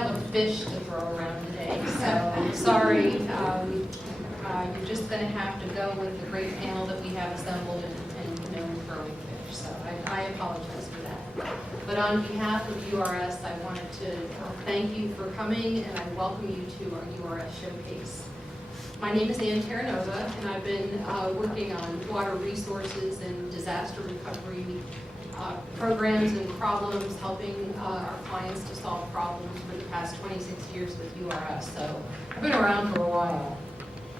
have a fish to throw around today, so sorry. You're just going to have to go with the great panel that we have assembled and throwing fish. So I apologize for that. But on behalf of URS, I wanted to thank you for coming, and I welcome you to our URS Showcase. My name is Ann Terranova, and I've been working on water resources and disaster recovery programs and problems, helping our clients to solve problems for the past 26 years with URS. So I've been around for a while,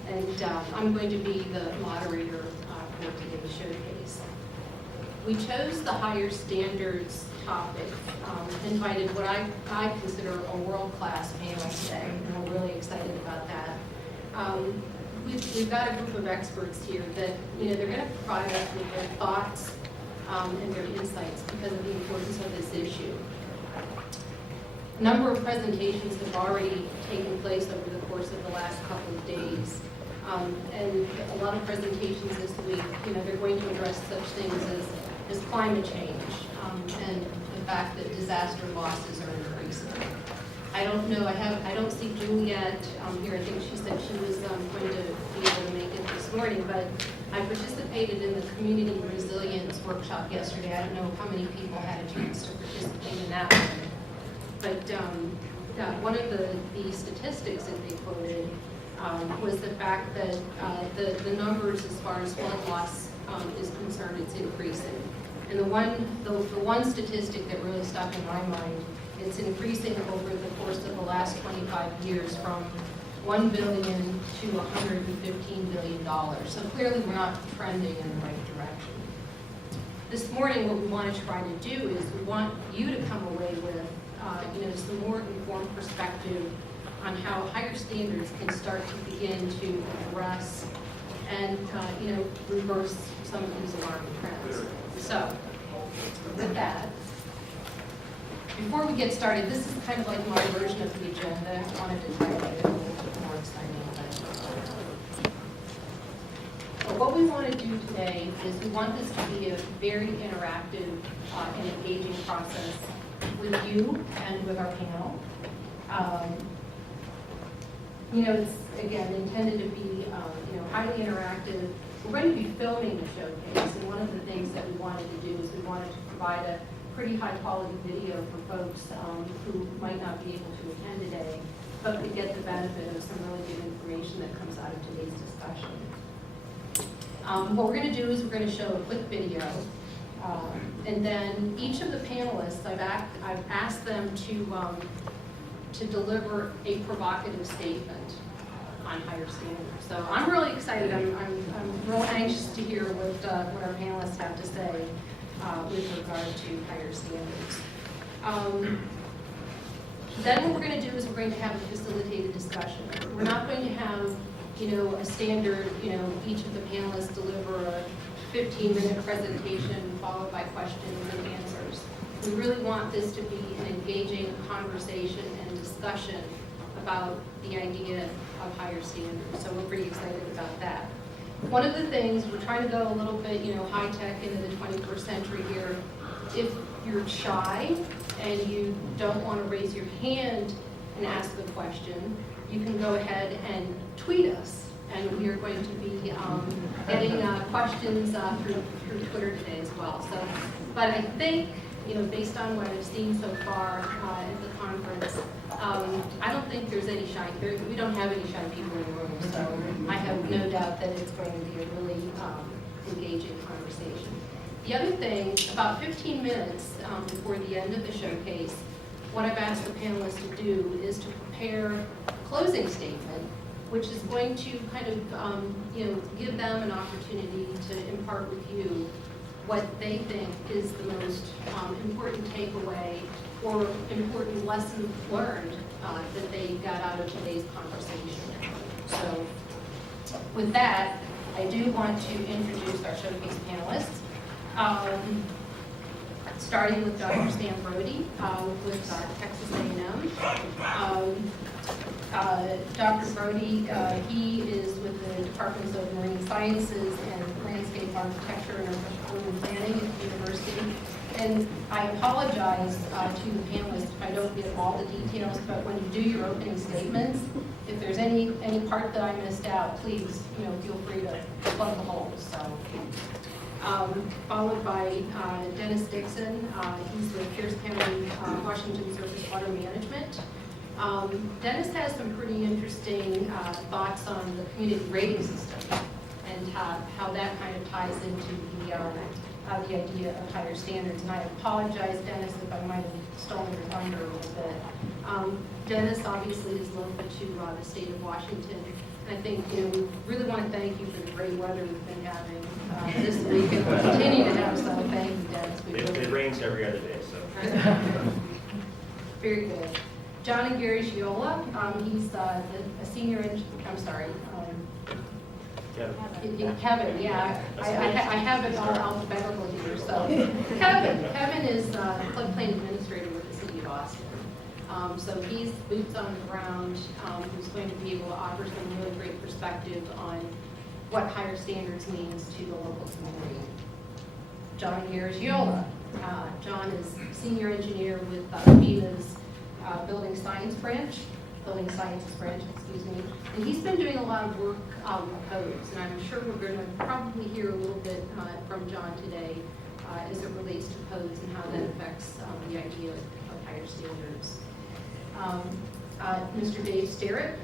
and I'm going to be the moderator for today's showcase. We chose the higher standards topic, invited what I consider a world-class panel today, and we're really excited about that. We've got a group of experts here that, they're going to provide us with their thoughts and their insights because of the importance of this issue. A number of presentations have already taken place over the course of the last couple of days. And a lot of presentations this week, they're going to address such things as climate change and the fact that disaster losses are increasing. I don't know, I don't see Juliet here. I think she said she was going to be able to make it this morning, but I participated in the Community Resilience Workshop yesterday. I don't know how many people had a chance to participate in that one. But one of the statistics that they quoted was the fact that the numbers as far as flood loss is concerned, it's increasing. And the one statistic that really stuck in my mind, it's increasing over the course of the last 25 years from $1 billion to $115 billion. So clearly we're not trending in the right direction. This morning what we want to try to do is we want you to come away with some more informed perspective on how higher standards can start to begin to address and reverse some of these alarming trends. So with that, before we get started, this is kind of like my version of the agenda. I wanted to try to make it a little bit more exciting. But what we want to do today is we want this to be a very interactive and engaging process with you and with our panel. It's, again, intended to be highly interactive. We're going to be filming the showcase, and one of the things that we wanted to do is we wanted to provide a pretty high-quality video for folks who might not be able to attend today, but could get the benefit of some really good information that comes out of today's discussion. What we're going to do is we're going to show a quick video, and then each of the panelists, I've asked them to deliver a provocative statement on higher standards. So I'm really excited. I'm real anxious to hear what our panelists have to say with regard to higher standards. Then what we're going to do is we're going to have a facilitated discussion. We're not going to have, a standard, each of the panelists deliver a 15-minute presentation followed by questions and answers. We really want this to be an engaging conversation and discussion about the idea of higher standards. So we're pretty excited about that. One of the things, we're trying to go a little bit, high-tech into the 21st century here. If you're shy and you don't want to raise your hand and ask a question, you can go ahead and tweet us. And we are going to be getting questions through Twitter today as well. So, but I think, based on what I've seen so far at the conference, I don't think there's any shy. We don't have any shy people in the room, so I have no doubt that it's going to be a really engaging conversation. The other thing, about 15 minutes before the end of the showcase, what I've asked the panelists to do is to prepare a closing statement, which is going to kind of, give them an opportunity to impart with you what they think is the most important takeaway or important lesson learned that they got out of today's conversation. So with that, I do want to introduce our showcase panelists, starting with Dr. Stan Brody with Texas A&M. Dr. Brody, he is with the Departments of Marine Sciences and Landscape Architecture and Urban Planning at the University. And I apologize to the panelists if I don't get all the details, but when you do your opening statements, if there's any part that I missed out, please, feel free to plug the holes. So, followed by Dennis Dixon. He's with Pierce County, Washington Surface Water Management. Dennis has some pretty interesting thoughts on the community rating system and how that kind of ties into the idea of higher standards. And I apologize, Dennis, if I might have stolen your thunder a little bit. Dennis obviously is local to the state of Washington. And I think we really want to thank you for the great weather we've been having this week, and we'll continue to have so. Thank you, Dennis. It rains every other day, so. Very good. John and Gary Giola, he's a senior Kevin, yeah. I have it all alphabetical here. So Kevin is floodplain administrator with the city of Austin. So he's boots on the ground, who's going to be able to offer some really great perspective on what higher standards means to the local community. John Garagiola. John is senior engineer with FEMA's building sciences branch, excuse me. And he's been doing a lot of work with codes, and I'm sure we're going to probably hear a little bit from John today as it relates to codes and how that affects the idea of higher standards. Mr. Dave Sterrett,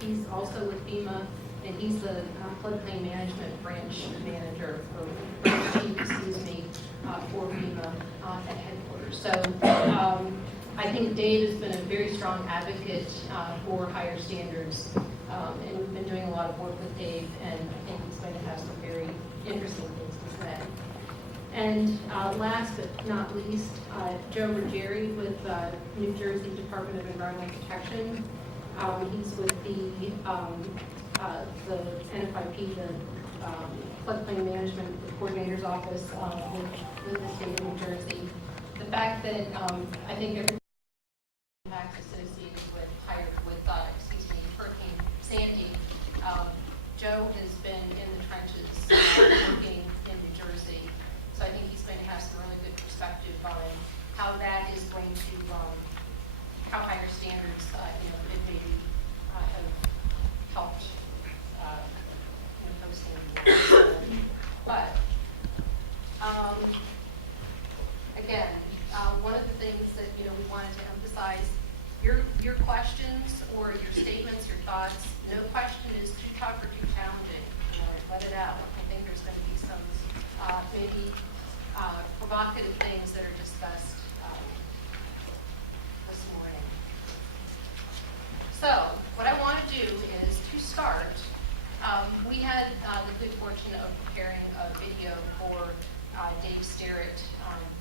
he's also with FEMA, and he's the floodplain management branch manager, or chief, excuse me, for FEMA at headquarters. So I think Dave has been a very strong advocate for higher standards, and we've been doing a lot of work with Dave, and I think he's going to have some very interesting things to say. And last but not least, Joe Ruggieri with New Jersey Department of Environmental Protection. He's with the NFIP, the Floodplain Management Coordinator's Office with the state of New Jersey. The fact that I think every impacts associated with Hurricane Sandy, Joe has been in the trenches working in New Jersey. So I think he's going to have some really good perspective on how that is going to, how higher standards, could maybe have helped folks in. But again, one of the things that we wanted to emphasize, your questions or your statements, your thoughts, no question is too tough or too challenging. Let it out. I think there's going to be some maybe provocative things that are discussed this morning. So what I want to do is to start, we had the good fortune of preparing a video for Dave Sterrett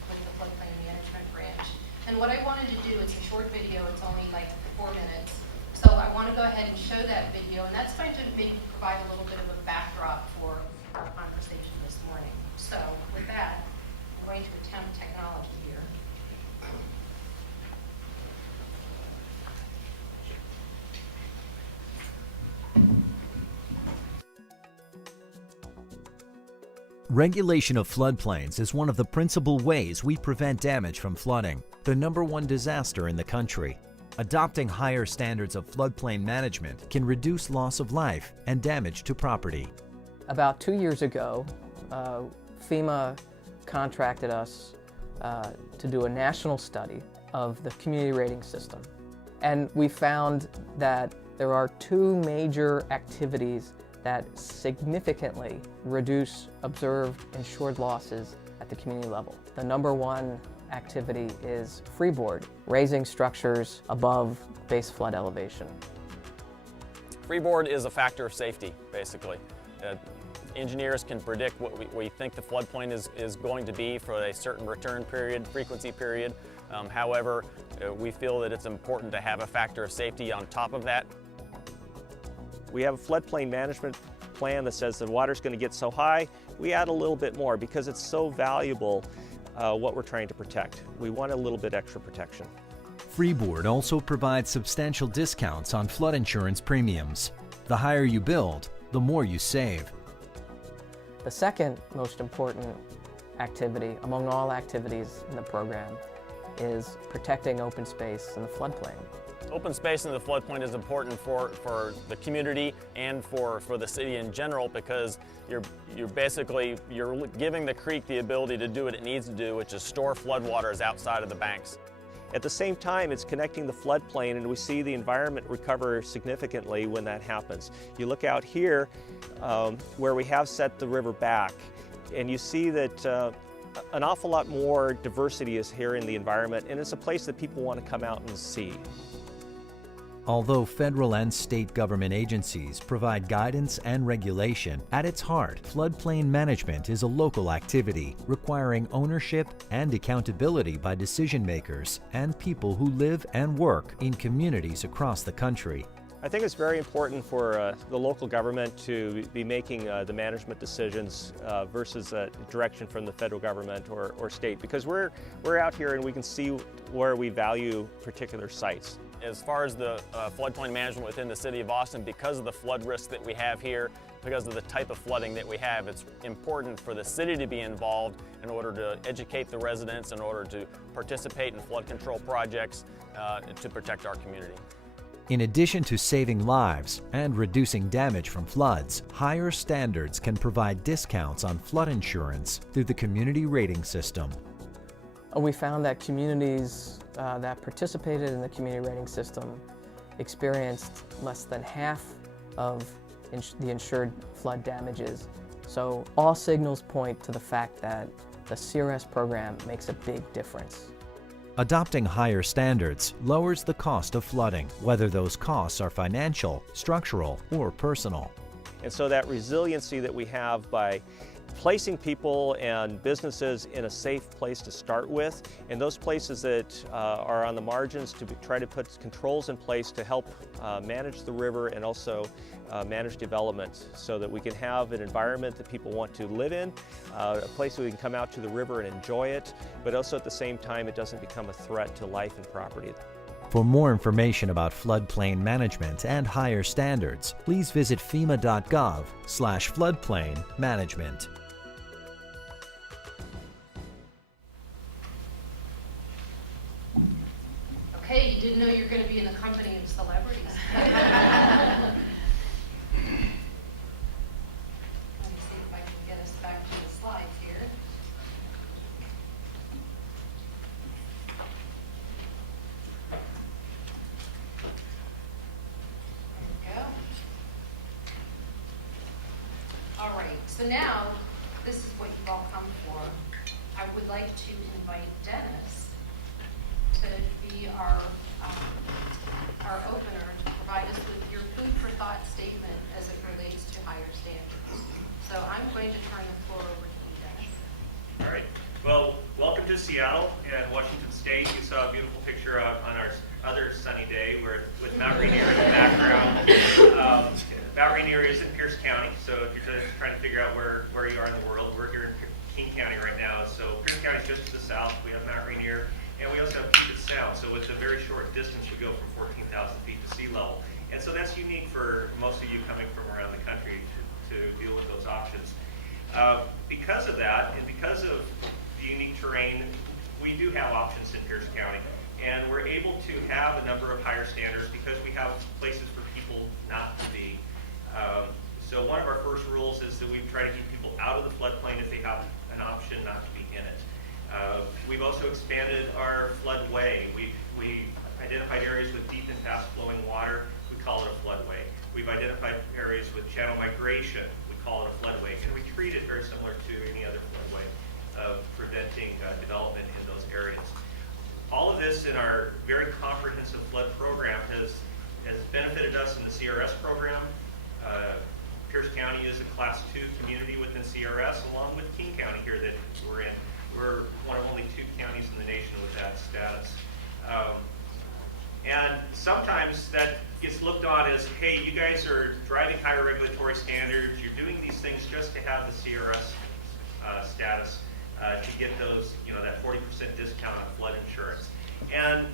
with the Floodplain Management Branch. And what I wanted to do, it's a short video, it's only like 4 minutes. So I want to go ahead and show that video, and that's going to maybe provide a little bit of a backdrop for our conversation this morning. So with that, I'm going to attempt technology here. Regulation of floodplains is one of the principal ways we prevent damage from flooding, the #1 disaster in the country. Adopting higher standards of floodplain management can reduce loss of life and damage to property. About 2 years ago, FEMA contracted us to do a national study of the community rating system. And we found that there are 2 major activities that significantly reduce observed insured losses at the community level. The #1 activity is freeboard, raising structures above base flood elevation. Freeboard is a factor of safety, basically. Engineers can predict what we think the floodplain is going to be for a certain return period, frequency period. However, we feel that it's important to have a factor of safety on top of that. We have a floodplain management plan that says the water's going to get so high, we add a little bit more because it's so valuable what we're trying to protect. We want a little bit extra protection. Freeboard also provides substantial discounts on flood insurance premiums. The higher you build, the more you save. The second most important activity, among all activities in the program, is protecting open space in the floodplain. Open space in the floodplain is important for the community and for the city in general, because you're giving the creek the ability to do what it needs to do, which is store floodwaters outside of the banks. At the same time, it's connecting the floodplain, and we see the environment recover significantly when that happens. You look out here where we have set the river back, and you see that an awful lot more diversity is here in the environment, and it's a place that people want to come out and see. Although federal and state government agencies provide guidance and regulation, at its heart, floodplain management is a local activity requiring ownership and accountability by decision makers and people who live and work in communities across the country. I think it's very important for the local government to be making the management decisions versus direction from the federal government or state, because we're out here and we can see where we value particular sites. As far as the floodplain management within the city of Austin, because of the flood risk that we have here, because of the type of flooding that we have, it's important for the city to be involved in order to educate the residents, in order to participate in flood control projects to protect our community. In addition to saving lives and reducing damage from floods, higher standards can provide discounts on flood insurance through the community rating system. We found that communities that participated in the community rating system experienced less than half of the insured flood damages. So all signals point to the fact that the CRS program makes a big difference. Adopting higher standards lowers the cost of flooding, whether those costs are financial, structural, or personal. And so that resiliency that we have by placing people and businesses in a safe place to start with, and those places that are on the margins to try to put controls in place to help manage the river and also manage development, so that we can have an environment that people want to live in, a place where we can come out to the river and enjoy it, but also at the same time it doesn't become a threat to life and property. For more information about floodplain management and higher standards, please visit fema.gov/floodplain management. Okay, you didn't know you were going to be in the company of celebrities. Let me see if I can get us back to the slides here. There we go. All right, so now this is what you've all come for. I would like to invite Dennis to be our opener, to provide us with your food for thought statement as it relates to higher standards. So I'm going to turn the floor over to you, Dennis. All right. Well, welcome to Seattle and Washington State. You saw a beautiful picture on our other sunny day with Mount Rainier in the background. Mount Rainier is in Pierce County, so if you're just trying to figure out where you are in the world, we're here in King County right now. So Pierce County is just to the south. We have Mount Rainier. And we also have Puget Sound, so with a very short distance, we go from 14,000 feet to sea level. And so that's unique for most of you coming from around the country to deal with those options. Because of that, and because of the unique terrain, we do have options in Pierce County. And we're able to have a number of higher standards because we have places for people not to be. So one of our first rules is that we try to keep people out of the floodplain if they have an option not to be in it. We've also expanded our floodway. We've identified areas with deep and fast flowing water. We call it a floodway. We've identified areas with channel migration. We call it a floodway. And we treat it very similar to any other floodway of preventing development in those areas. All of this in our very comprehensive flood program has benefited us in the CRS program. Pierce County is a Class 2 community within CRS, along with King County here that we're in. We're one of only 2 counties in the nation with that status. And sometimes that gets looked on as, hey, you guys are driving higher regulatory standards, you're doing these things just to have the CRS status to get those, that 40% discount on flood insurance. And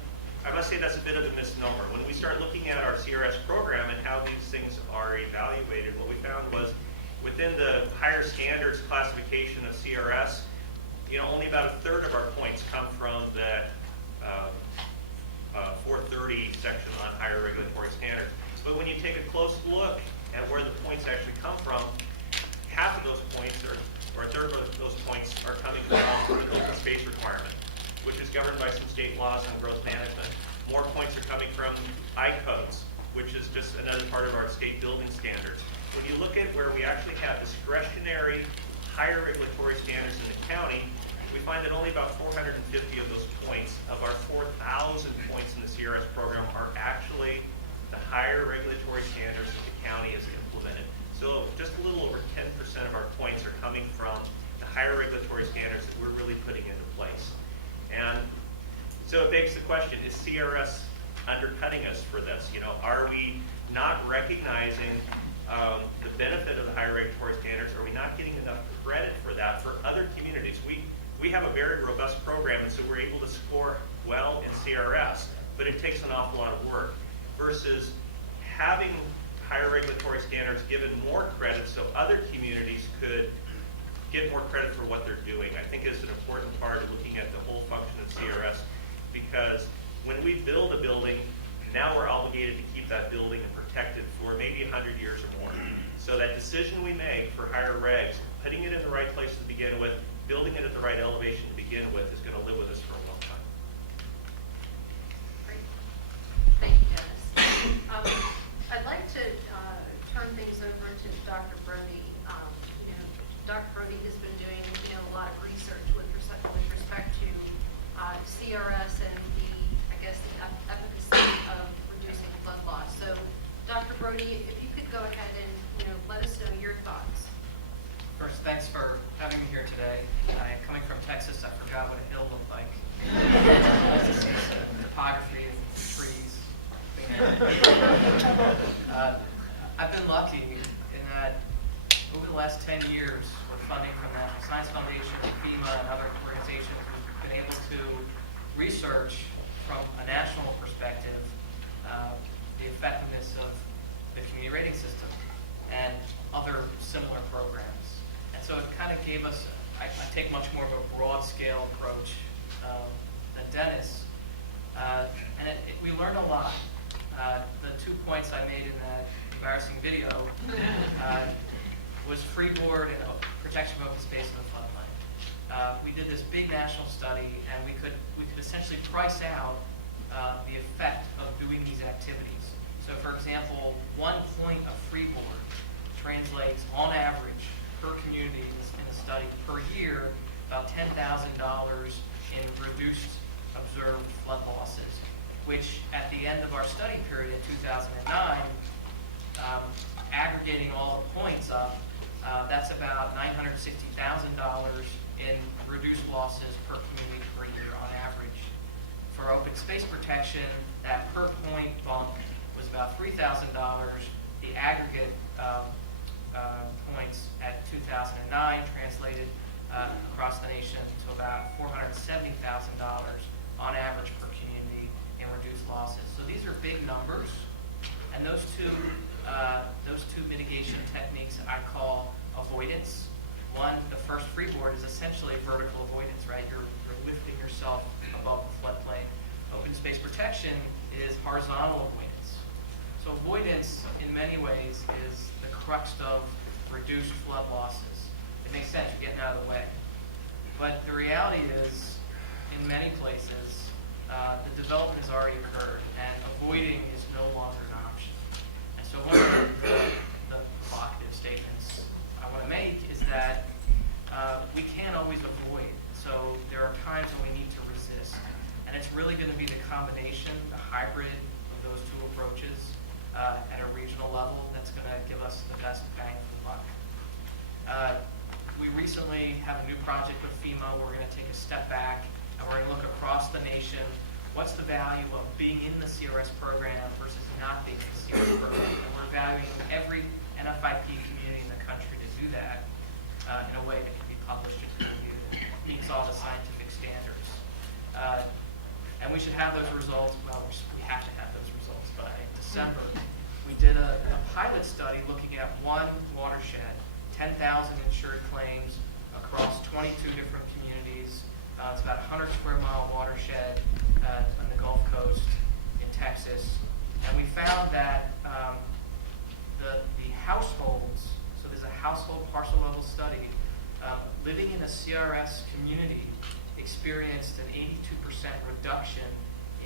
I must say that's a bit of a misnomer. When we start looking at our CRS program and how these things are evaluated, what we found was within the higher standards classification of CRS, only about a third of our points come from the 430 section on higher regulatory standards. But when you take a close look at where the points actually come from, half of those points, or a third of those points, are coming from an open space requirement, which is governed by some state laws on growth management. More points are coming from I-codes, which is just another part of our state building standards. When you look at where we actually have discretionary higher regulatory standards in the county, we find that only about 450 of those points, of our 4,000 points in the CRS program, are actually the higher regulatory standards that the county has implemented. So just a little over 10% of our points are coming from the higher regulatory standards that we're really putting into place. And so it begs the question, is CRS undercutting us for this? Are we not recognizing the benefit of the higher regulatory standards? Are we not getting enough credit for that for other communities? We have a very robust program, and so we're able to score well in CRS, but it takes an awful lot of work versus having higher regulatory standards given more credit so other communities could get more credit for what they're doing. I think is an important part of looking at the whole function of CRS, because when we build a building, now we're obligated to keep that building and protect it for maybe 100 years or more. So that decision we make for higher regs, putting it in the right place to begin with, building it at the right elevation to begin with, is going to live with us for a long time. Great. Thank you, Dennis. I'd like to turn things over to Dr. Brody. Dr. Brody has been doing a lot of research with respect to CRS and the efficacy of reducing flood loss. So, Dr. Brody, if you could go ahead and let us know your thoughts. First, thanks for having me here today. Coming from Texas, I forgot what a hill looked like. Topography, trees, clean air. I've been lucky in that over the last 10 years, with funding from the National Science Foundation, FEMA, and other organizations, we've been able to research from a national perspective the effectiveness of the community rating system and other similar programs. And so it kind of gave us, I take much more of a broad scale approach than Dennis. And we learned a lot. The 2 points I made in that embarrassing video was freeboard and protection of open space in the floodplain. We did this big national study, and we could essentially price out the effect of doing these activities. So, for example, 1 point of freeboard translates, on average, per community in the study per year, about $10,000 in reduced observed flood losses, which at the end of our study period in 2009, aggregating all the points up, that's about $960,000 in reduced losses per community per year on average. For open space protection, that per point bump was about $3,000. The aggregate points at 2009 translated across the nation to about $470,000 on average per community in reduced losses. So these are big numbers, and those two mitigation techniques I call avoidance. One, the first freeboard is essentially vertical avoidance, right? You're lifting yourself above the floodplain. Open space protection is horizontal avoidance. So avoidance, in many ways, is the crux of reduced flood losses. It makes sense, you're getting out of the way. But the reality is, in many places, the development has already occurred, and avoiding is no longer an option. And so one of the provocative statements I want to make is that we can't always avoid. So there are times when we need to resist. And it's really going to be the combination, the hybrid of those 2 approaches at a regional level that's going to give us the best bang for the buck. We recently have a new project with FEMA. We're going to take a step back and we're going to look across the nation. What's the value of being in the CRS program versus not being in the CRS program? And we're valuing every NFIP community in the country to do that in a way that can be published and reviewed and meets all the scientific standards. And we should have those results, well, we have to have those results by December. We did a pilot study looking at 1 watershed, 10,000 insured claims, across 22 different communities. It's about a 100-square-mile watershed on the Gulf Coast in Texas. And we found that the households, so there's a household parcel level study, living in a CRS community experienced an 82% reduction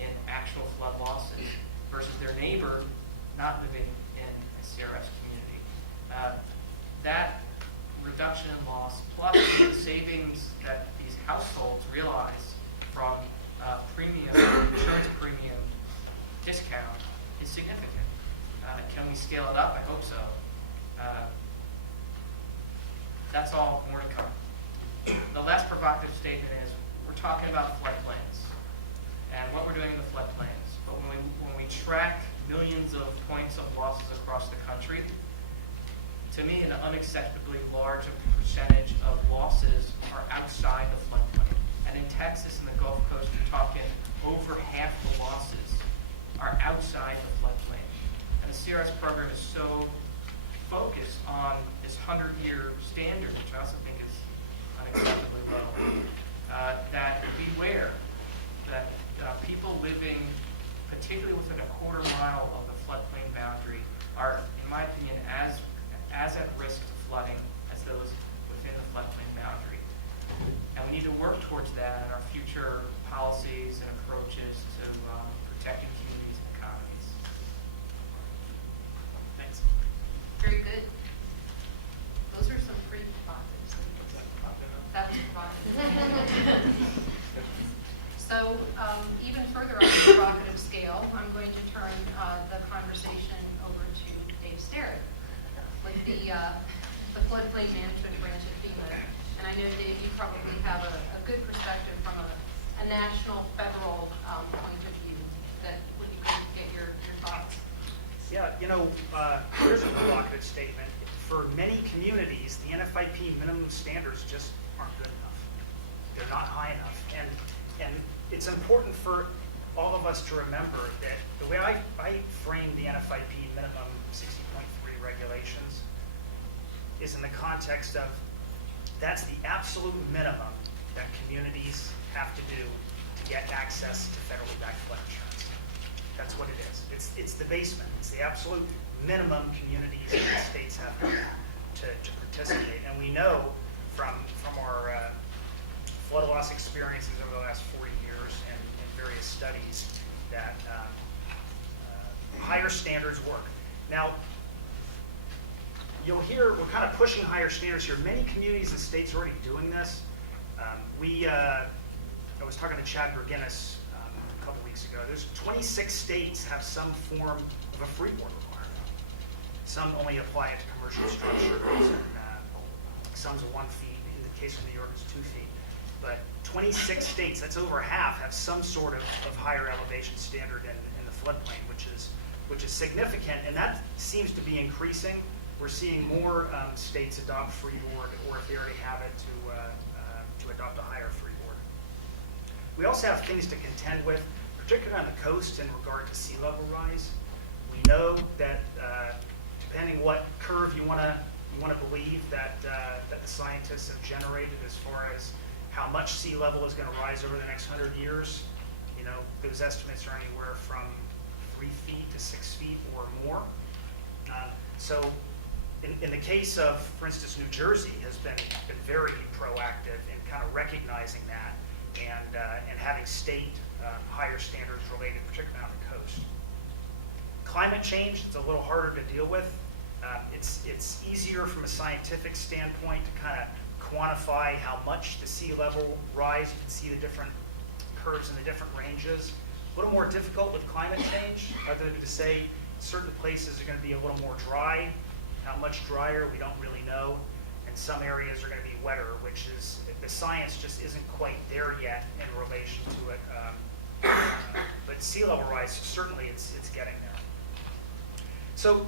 in actual flood losses versus their neighbor not living in a CRS community. That reduction in loss plus the savings that these households realize from insurance premium discount is significant. Can we scale it up? I hope so. That's all more to come. The last provocative statement is we're talking about floodplains and what we're doing in the floodplains. But when we track millions of points of losses across the country, to me, an unacceptably large percentage of losses are outside the floodplain. And in Texas and the Gulf Coast, we're talking over half the losses are outside the floodplain. And the CRS program is so focused on this 100-year standard, which I also think is unacceptably low, that beware that people living particularly within a quarter mile of the floodplain boundary are, in my opinion, as at risk to flooding as those within the floodplain boundary. And we need to work towards that in our future policies and approaches to protecting communities and economies. Thanks. Very good. Those are some pretty provocative statements. That was provocative. So even further on the provocative scale, I'm going to turn the conversation over to Dave Sterrett with the floodplain management branch of FEMA. And I know, Dave, you probably have a good perspective from a national, federal point of view that would be great to get your thoughts. Yeah, here's a provocative statement. For many communities, the NFIP minimum standards just aren't good enough. They're not high enough. And it's important for all of us to remember that the way I frame the NFIP minimum 60.3 regulations is in the context of that's the absolute minimum that communities have to do to get access to federally backed flood insurance. That's what it is. It's the basement. It's the absolute minimum communities and the states have to participate. And we know from our flood loss experiences over the last 40 years and various studies that higher standards work. Now, you'll hear we're kind of pushing higher standards here. Many communities and states are already doing this. I was talking to Chad Berginnis a couple weeks ago. There's 26 states have some form of a freeboard requirement. Some only apply it to commercial structures, and some's 1 feet. In the case of New York, it's 2 feet. But 26 states, that's over half, have some sort of higher elevation standard in the floodplain, which is significant, and that seems to be increasing. We're seeing more states adopt freeboard, or if they already have it, to adopt a higher freeboard. We also have things to contend with, particularly on the coast in regard to sea level rise. We know that depending what curve you want to believe that the scientists have generated as far as how much sea level is going to rise over the next 100 years, those estimates are anywhere from 3 feet to 6 feet or more. So in the case of, for instance, New Jersey has been very proactive in kind of recognizing that and having state higher standards related, particularly on the coast. Climate change, it's a little harder to deal with. It's easier from a scientific standpoint to kind of quantify how much the sea level rise. You can see the different curves in the different ranges. A little more difficult with climate change, other than to say certain places are going to be a little more dry. How much drier, we don't really know. And some areas are going to be wetter, which is, the science just isn't quite there yet in relation to it. But sea level rise, certainly it's getting there. So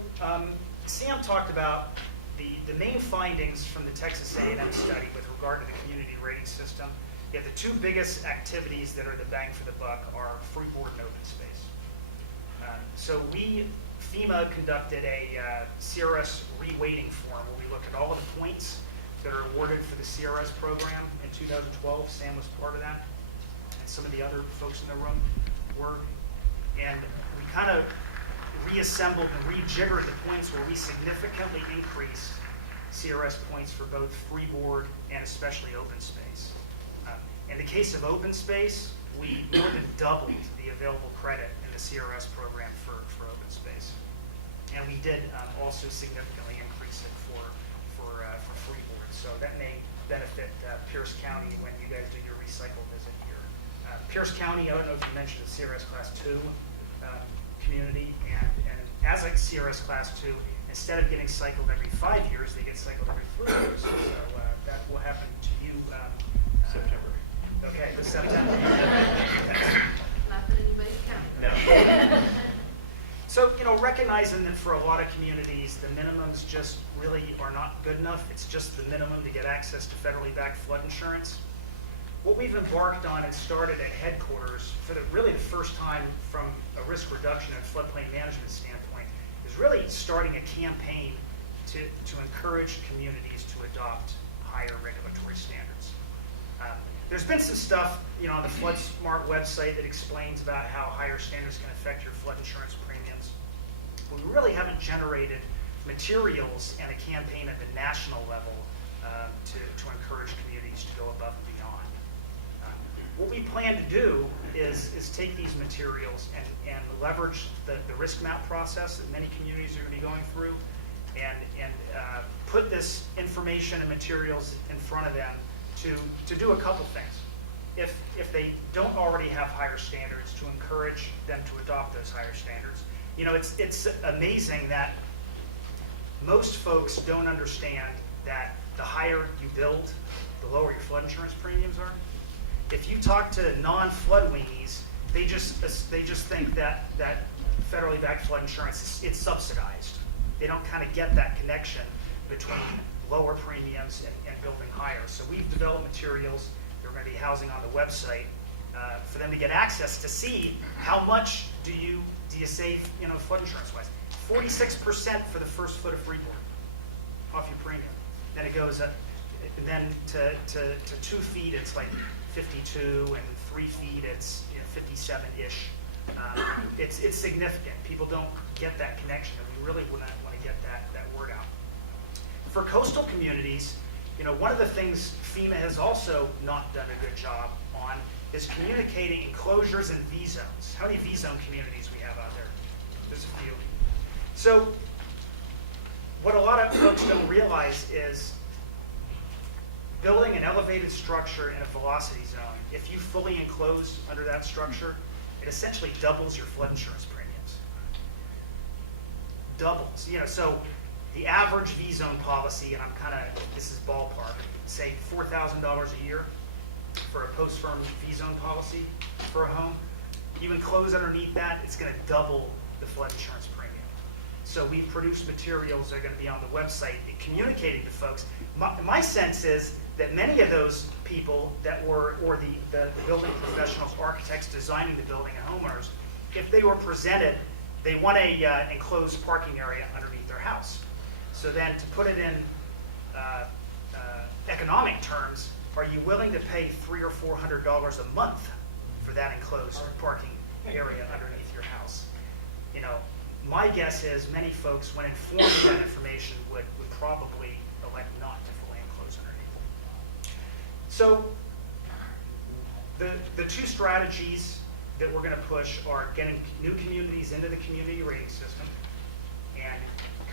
Sam talked about the main findings from the Texas A&M study with regard to the community rating system. Yeah, the two biggest activities that are the bang for the buck are freeboard and open space. So FEMA conducted a CRS reweighting form where we looked at all of the points that are awarded for the CRS program in 2012. Sam was part of that, and some of the other folks in the room were. And we kind of reassembled and rejiggered the points where we significantly increased CRS points for both freeboard and especially open space. In the case of open space, we more than doubled the available credit in the CRS program for open space. And we did also significantly increase it for freeboard. So that may benefit Pierce County when you guys do your recycle visit here. Pierce County, I don't know if you mentioned the CRS Class 2 community, and as a CRS Class 2, instead of getting cycled every 5 years, they get cycled every 3 years. So that will happen to you September. Okay, this September. Not that anybody's counting. No. So, recognizing that for a lot of communities, the minimums just really are not good enough. It's just the minimum to get access to federally backed flood insurance. What we've embarked on and started at headquarters for really the first time from a risk reduction and floodplain management standpoint is really starting a campaign to encourage communities to adopt higher regulatory standards. There's been some stuff, on the Flood Smart website that explains about how higher standards can affect your flood insurance premiums. But we really haven't generated materials and a campaign at the national level to encourage communities to go above and beyond. What we plan to do is take these materials and leverage the risk map process that many communities are going to be going through and put this information and materials in front of them to do a couple things. If they don't already have higher standards, to encourage them to adopt those higher standards. It's amazing that most folks don't understand that the higher you build, the lower your flood insurance premiums are. If you talk to non-flood weenies, they just think that federally backed flood insurance it's subsidized. They don't kind of get that connection between lower premiums and building higher. So we've developed materials that we're going to be housing on the website for them to get access to see how much do you save, flood insurance wise. 46% for the first foot of freeboard off your premium. Then it goes up, and then to 2 feet it's like 52, and 3 feet it's 57-ish. It's significant. People don't get that connection, and we really want to get that word out. For coastal communities, one of the things FEMA has also not done a good job on is communicating enclosures and V-zones. How many V-zone communities we have out there? There's a few. So what a lot of folks don't realize is building an elevated structure in a velocity zone, if you fully enclose under that structure, it essentially doubles your flood insurance premiums. Doubles. So the average V-zone policy, and this is ballpark, say $4,000 a year for a post-firm V-zone policy for a home. You enclose underneath that, it's going to double the flood insurance premium. So we've produced materials that are going to be on the website communicating to folks. My sense is that many of those people that were, or the building professionals, architects designing the building and homeowners, if they were presented, they want a enclosed parking area underneath their house. So then to put it in economic terms, are you willing to pay $300 or $400 a month for that enclosed parking area underneath your house? My guess is many folks, when informed of that information, would probably elect not to fully enclose underneath. So the 2 strategies that we're going to push are getting new communities into the community rating system and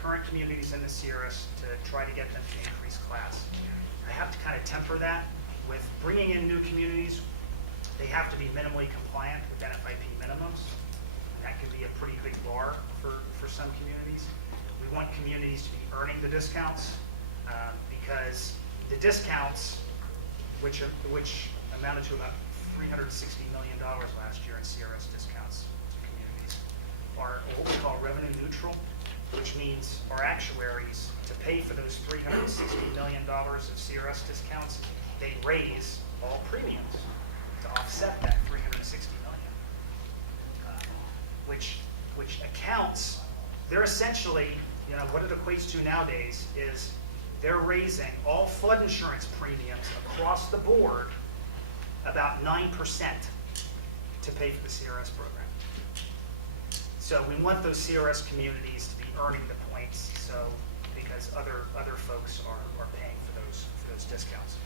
current communities in the CRS to try to get them to increase class. I have to kind of temper that with bringing in new communities. They have to be minimally compliant with NFIP minimums. That could be a pretty big bar for some communities. We want communities to be earning the discounts because the discounts, which amounted to about $360 million last year in CRS discounts to communities, are what we call revenue neutral, which means our actuaries, to pay for those $360 million of CRS discounts, they raise all premiums to offset that $360 million, which accounts, they're essentially, what it equates to nowadays is they're raising all flood insurance premiums across the board about 9% to pay for the CRS program. So we want those CRS communities to be earning the points, so because other folks are paying for those discounts.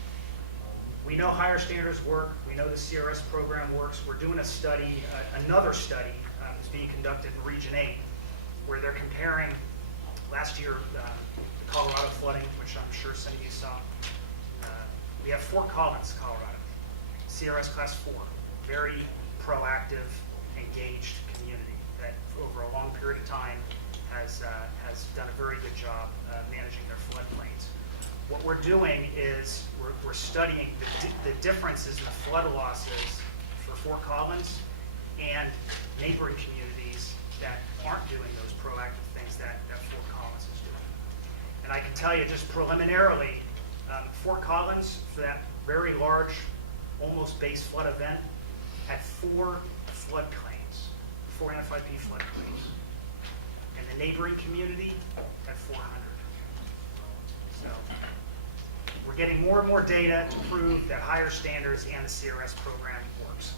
We know higher standards work. We know the CRS program works. We're doing a study, another study is being conducted in Region 8, where they're comparing last year the Colorado flooding, which I'm sure some of you saw. We have Fort Collins, Colorado, CRS Class 4, very proactive, engaged community that over a long period of time has done a very good job managing their floodplains. What we're doing is we're studying the differences in the flood losses for Fort Collins and neighboring communities that aren't doing those proactive things that Fort Collins is doing. And I can tell you just preliminarily, Fort Collins, for that very large, almost base flood event, had 4 flood claims, 4 NFIP flood claims. And the neighboring community had 400. So we're getting more and more data to prove that higher standards and the CRS program works.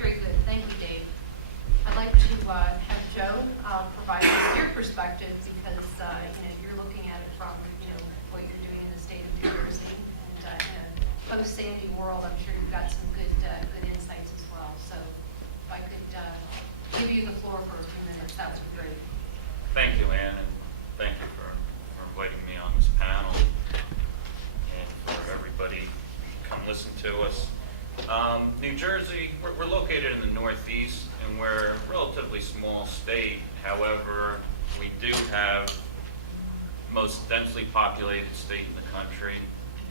Very good, thank you, Dave. I'd like to have Joe provide your perspective because you're looking at it from what you're doing in the state of New Jersey, and in a post-Sandy world, I'm sure you've got some good insights as well. So if I could give you the floor for a few minutes, that would be great. Thank you, Ann, and thank you for inviting me on this panel and for everybody to come listen to us. New Jersey, we're located in the Northeast, and we're a relatively small state. However, we do have the most densely populated state in the country,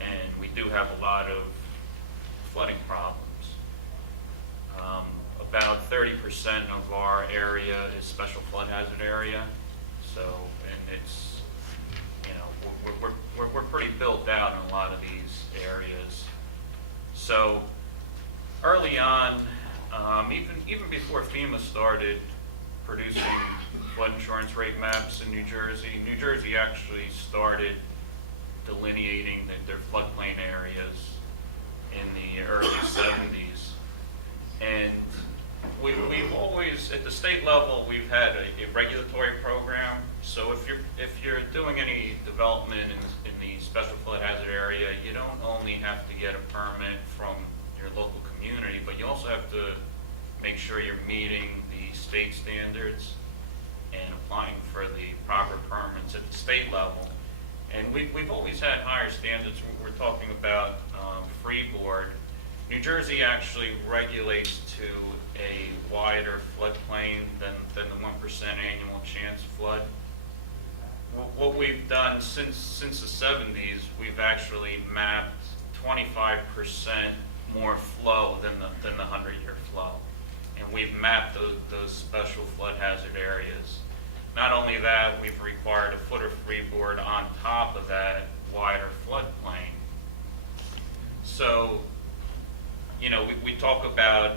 and we do have a lot of flooding problems. About 30% of our area is special flood hazard area, so, and it's, we're pretty built out in a lot of these areas. So early on, even before FEMA started producing flood insurance rate maps in New Jersey actually started delineating their floodplain areas in the early 70s. And we've always, at the state level, we've had a regulatory program. So if you're doing any development in the special flood hazard area, you don't only have to get a permit from your local community, but you also have to make sure you're meeting the state standards and applying for the proper permits at the state level. And we've always had higher standards. We're talking about freeboard. New Jersey actually regulates to a wider floodplain than the 1% annual chance flood. What we've done since the 70s, we've actually mapped 25% more flow than the 100-year flow. And we've mapped those special flood hazard areas. Not only that, we've required a foot of freeboard on top of that wider floodplain. So, we talk about,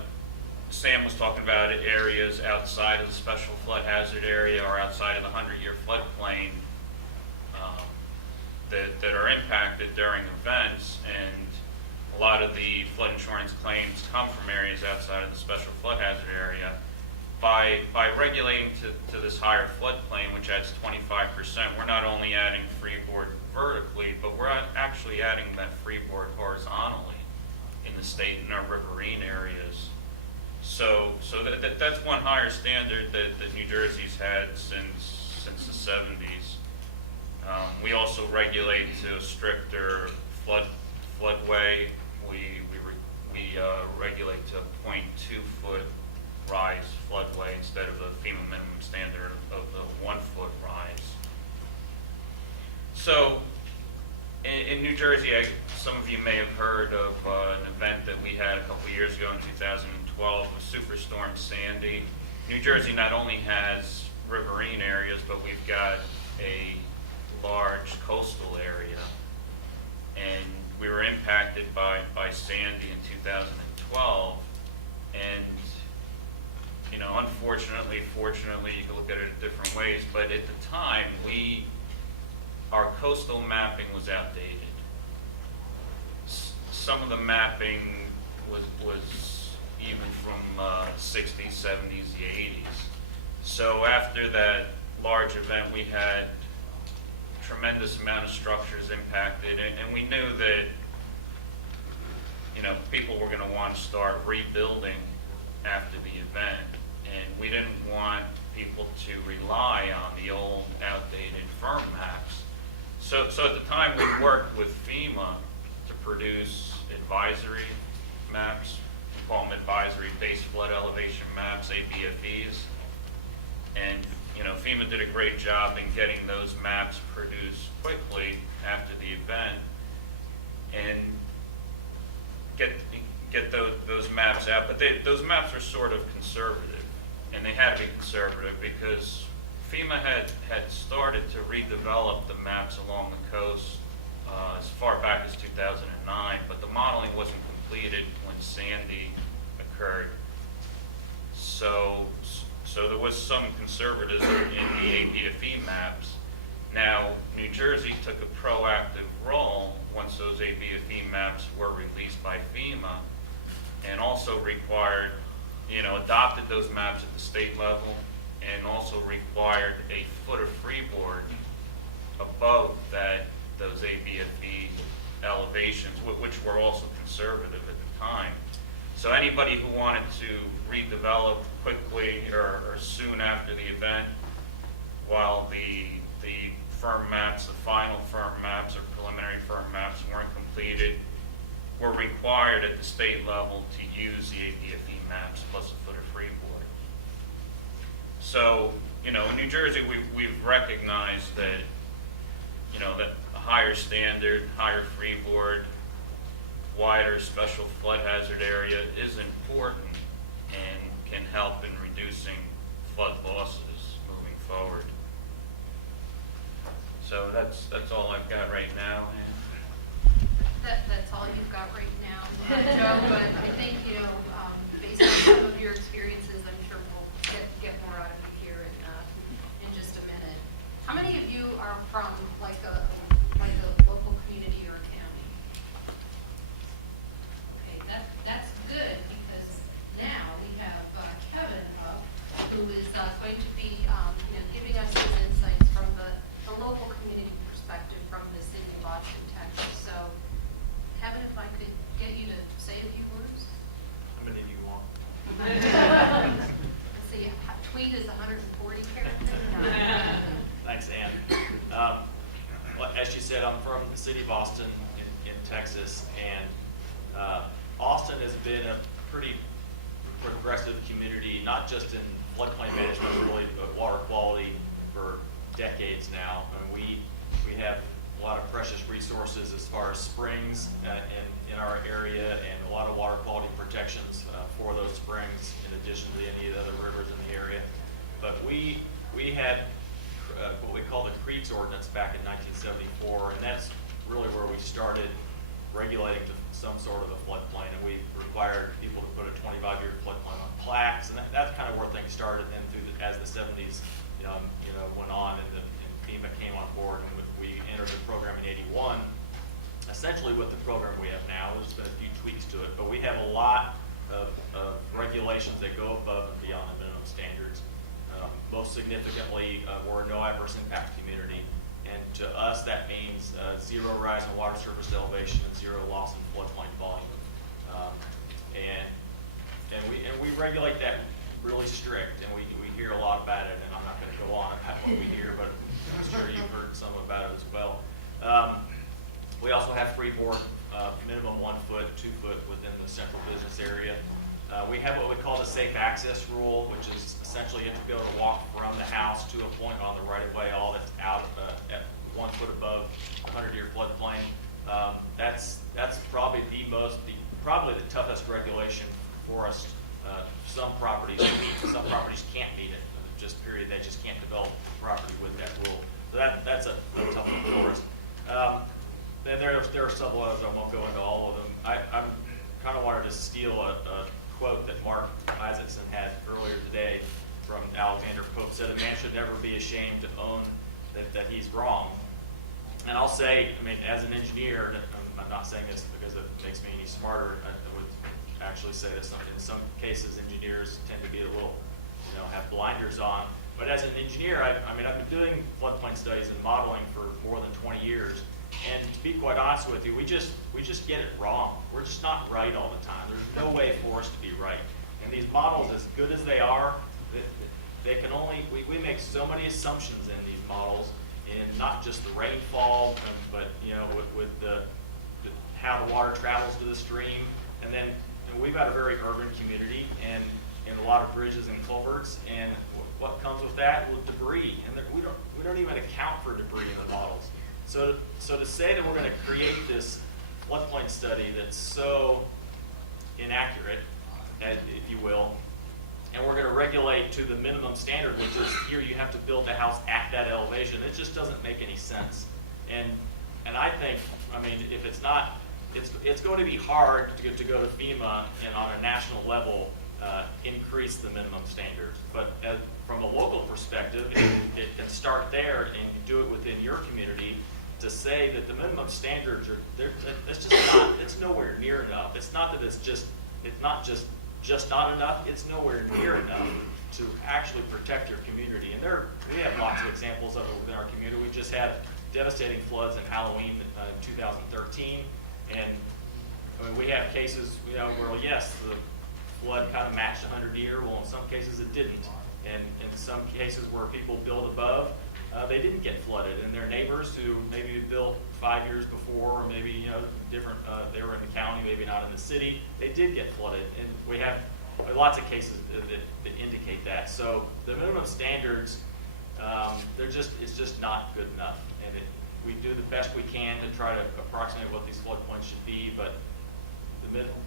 Sam was talking about areas outside of the special flood hazard area or outside of the 100-year floodplain that are impacted during events, and a lot of the flood insurance claims come from areas outside of the special flood hazard area. By regulating to this higher floodplain, which adds 25%, we're not only adding freeboard vertically, but we're actually adding that freeboard horizontally in the state and our riverine areas. So that's one higher standard that New Jersey's had since the 70s. We also regulate to a stricter floodway. We regulate to a 0.2 foot rise floodway instead of the FEMA minimum standard of the 1 foot rise. So in New Jersey, some of you may have heard of an event that we had a couple years ago in 2012 with Superstorm Sandy. New Jersey not only has riverine areas, but we've got a large coastal area. And we were impacted by Sandy in 2012. And unfortunately, fortunately, you can look at it in different ways, but at the time, we our coastal mapping was outdated. Some of the mapping was even from 60s, 70s, the 80s. So after that large event, we had tremendous amount of structures impacted, and we knew that, you know, people were going to want to start rebuilding after the event, and we didn't want people to rely on the old, outdated firm maps. So at the time, we worked with FEMA to produce advisory maps. We call them advisory-based flood elevation maps, ABFEs. And, you know, FEMA did a great job in getting those maps produced quickly after the event, and get those maps out. But those maps are sort of conservative, and they had to be conservative because FEMA had started to redevelop the maps along the coast as far back as 2009, but the modeling wasn't completed when Sandy occurred. So there was some conservatism in the ABFE maps. Now, New Jersey took a proactive role once those ABFE maps were released by FEMA, and also required, you know, adopted those maps at the state level, and also required a foot of freeboard above those ABFE elevations, which were also conservative at the time. So anybody who wanted to redevelop quickly or soon after the event, while the firm maps, the final firm maps or preliminary firm maps weren't completed, were required at the state level to use the ABFE maps plus a foot of freeboard. So, you know, in New Jersey, we've recognized that, you know, that a higher standard, higher freeboard, wider special flood hazard area is important and can help in reducing flood losses moving forward. So that's all I've got right now. That's all you've got right now, Joe, but I think, you know, based on some of your experiences, I'm sure we'll get more out of you here in just a minute. How many of you are from like a local community or county? Okay, that's good, because now we have Kevin up, who is going to be you know, giving us his insights from the local community perspective from the city of Austin, Texas. So, Kevin, if I could get you to say a few words. How many do you want? Let's see, tweet is 140 characters. Thanks, Ann. Well, as she said, I'm from the city of Austin in Texas, and Austin has been a pretty progressive community, not just in floodplain management, but really water quality for decades now. And we have a lot of precious resources as far as springs in our area, and a lot of water quality protections for those springs, in addition to any of the other rivers in the area. But we had what we call the Creeks Ordinance back in 1974, and that's really where we started regulating to some sort of a floodplain, and we required people to put a 25-year floodplain on plaques, and that's kind of where things started. Then as the 70s went on, and FEMA came on board, and we entered the program in '81. Essentially, with the program we have now, there's been a few tweaks to it, but we have a lot of regulations that go above and beyond the minimum standards. Most significantly, we're a no adverse impact community, and to us that means zero rise in water surface elevation and zero loss in floodplain volume. And we regulate that really strict, and we hear a lot about it, and I'm not going to go on about what we hear, but I'm sure you've heard some about it as well. We also have freeboard, minimum 1 foot, 2 foot within the central business area. We have what we call the safe access rule, which is essentially you have to be able to walk from the house to a point on the right of way, all that's out at 1 foot above the 100-year floodplain. That's probably probably the toughest regulation for us. Some properties can't meet it. Just period. They just can't develop property with that rule. So that's a tough one for us. Then there are some others. I won't go into all of them. I'm kind of wanted to steal a quote that Mark Isaacson had earlier today from Alexander Pope. Said a man should never be ashamed to own that he's wrong. And I'll say, I mean, as an engineer, and I'm not saying this because it makes me any smarter, I would actually say that in some cases engineers tend to be a little, have blinders on. But as an engineer, I mean, I've been doing floodplain studies and modeling for more than 20 years. And to be quite honest with you, we just get it wrong. We're just not right all the time. There's no way for us to be right. And these models, as good as they are, they can only, we make so many assumptions in these models, in not just the rainfall, but with how the water travels to the stream. And then we've got a very urban community and a lot of bridges and culverts, and what comes with that? Well, debris, and we don't even account for debris in the models. So to say that we're going to create this floodplain study that's so inaccurate, if you will, and we're going to regulate to the minimum standard, which is here you have to build the house at that elevation, it just doesn't make any sense. And I think, I mean, if it's not, it's going to be hard to go to FEMA and on a national level increase the minimum standards. But from a local perspective, it can start there, and you do it within your community to say that the minimum standards are there. It's just not. It's nowhere near enough. It's not that it's not just not enough. It's nowhere near enough to actually protect your community. And we have lots of examples of it within our community. We just had devastating floods in Halloween in 2013, and I mean, we have cases, where yes, the flood kind of matched 100-year. Well, in some cases it didn't, and in some cases where people built above, they didn't get flooded, and their neighbors who maybe built 5 years before, or maybe different, they were in the county, maybe not in the city, they did get flooded, and we have lots of cases that indicate that. So the minimum standards, it's just not good enough, and we do the best we can to try to approximate what these floodplains should be, but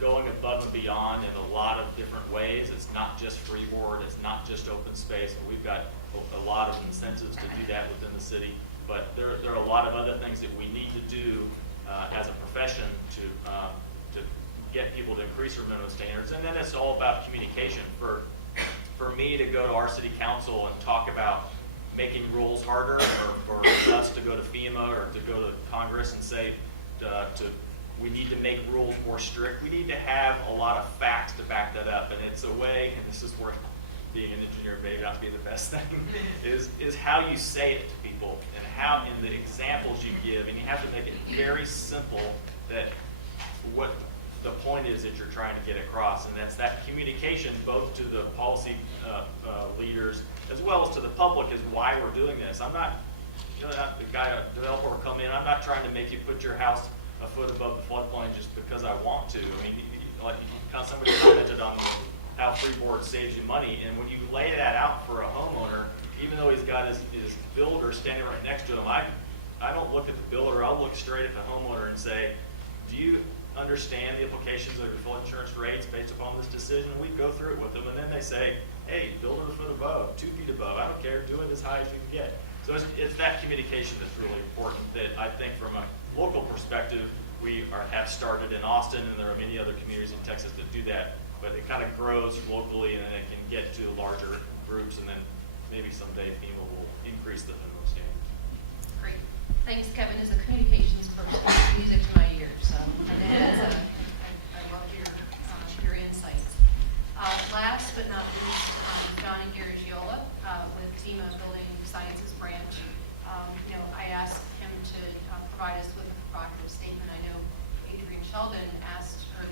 going above and beyond in a lot of different ways. It's not just freeboard, it's not just open space, and we've got a lot of incentives to do that within the city, but there are a lot of other things that we need to do as a profession to get people to increase their minimum standards. And then it's all about communication. For me to go to our city council and talk about making rules harder, or for us to go to FEMA or to go to Congress and say we need to make rules more strict. We need to have a lot of facts to back that up, and it's a way, and this is where being an engineer may not be the best thing, is how you say it to people, and how in the examples you give, and you have to make it very simple that what the point is that you're trying to get across, and that's that communication both to the policy leaders as well as to the public is why we're doing this. I'm not, not the guy, a developer will come in, I'm not trying to make you put your house a foot above the floodplain just because I want to. I mean, like somebody commented on how freeboard saves you money, and when you lay that out for a homeowner, even though he's got his builder standing right next to him, I don't look at the builder, I'll look straight at the homeowner and say, do you understand the implications of your flood insurance rates based upon this decision? We go through it with them, and then they say, hey, build it a foot above, 2 feet above, I don't care, do it as high as you can get. So it's that communication that's really important that I think from a local perspective, we have started in Austin, and there are many other communities in Texas that do that, but it kind of grows locally, and then it can get to larger groups, and then maybe someday FEMA will increase the minimum standards. Great. Thanks, Kevin. As a communications person, it's music to my ears, so I love your insights. Last but not least, Johnny Garagiola with FEMA Building Sciences Branch. I asked him to provide us with a provocative statement. I know Adrian Sheldon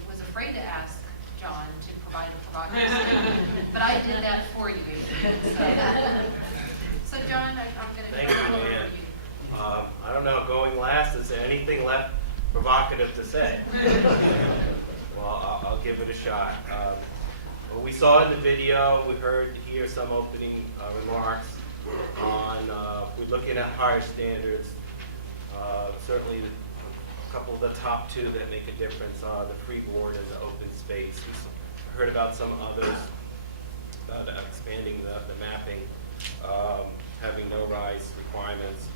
was afraid to ask John to provide a provocative statement, but I did that for you, Adrian. So John, I'm going to Thank you, Leanne. I don't know, going last, is there anything left provocative to say? Well, I'll give it a shot. What we saw in the video, we heard here some opening remarks on, we're looking at higher standards. Certainly a couple of the top two that make a difference are the freeboard and the open space. We heard about some others, about expanding the mapping, having no rise requirements,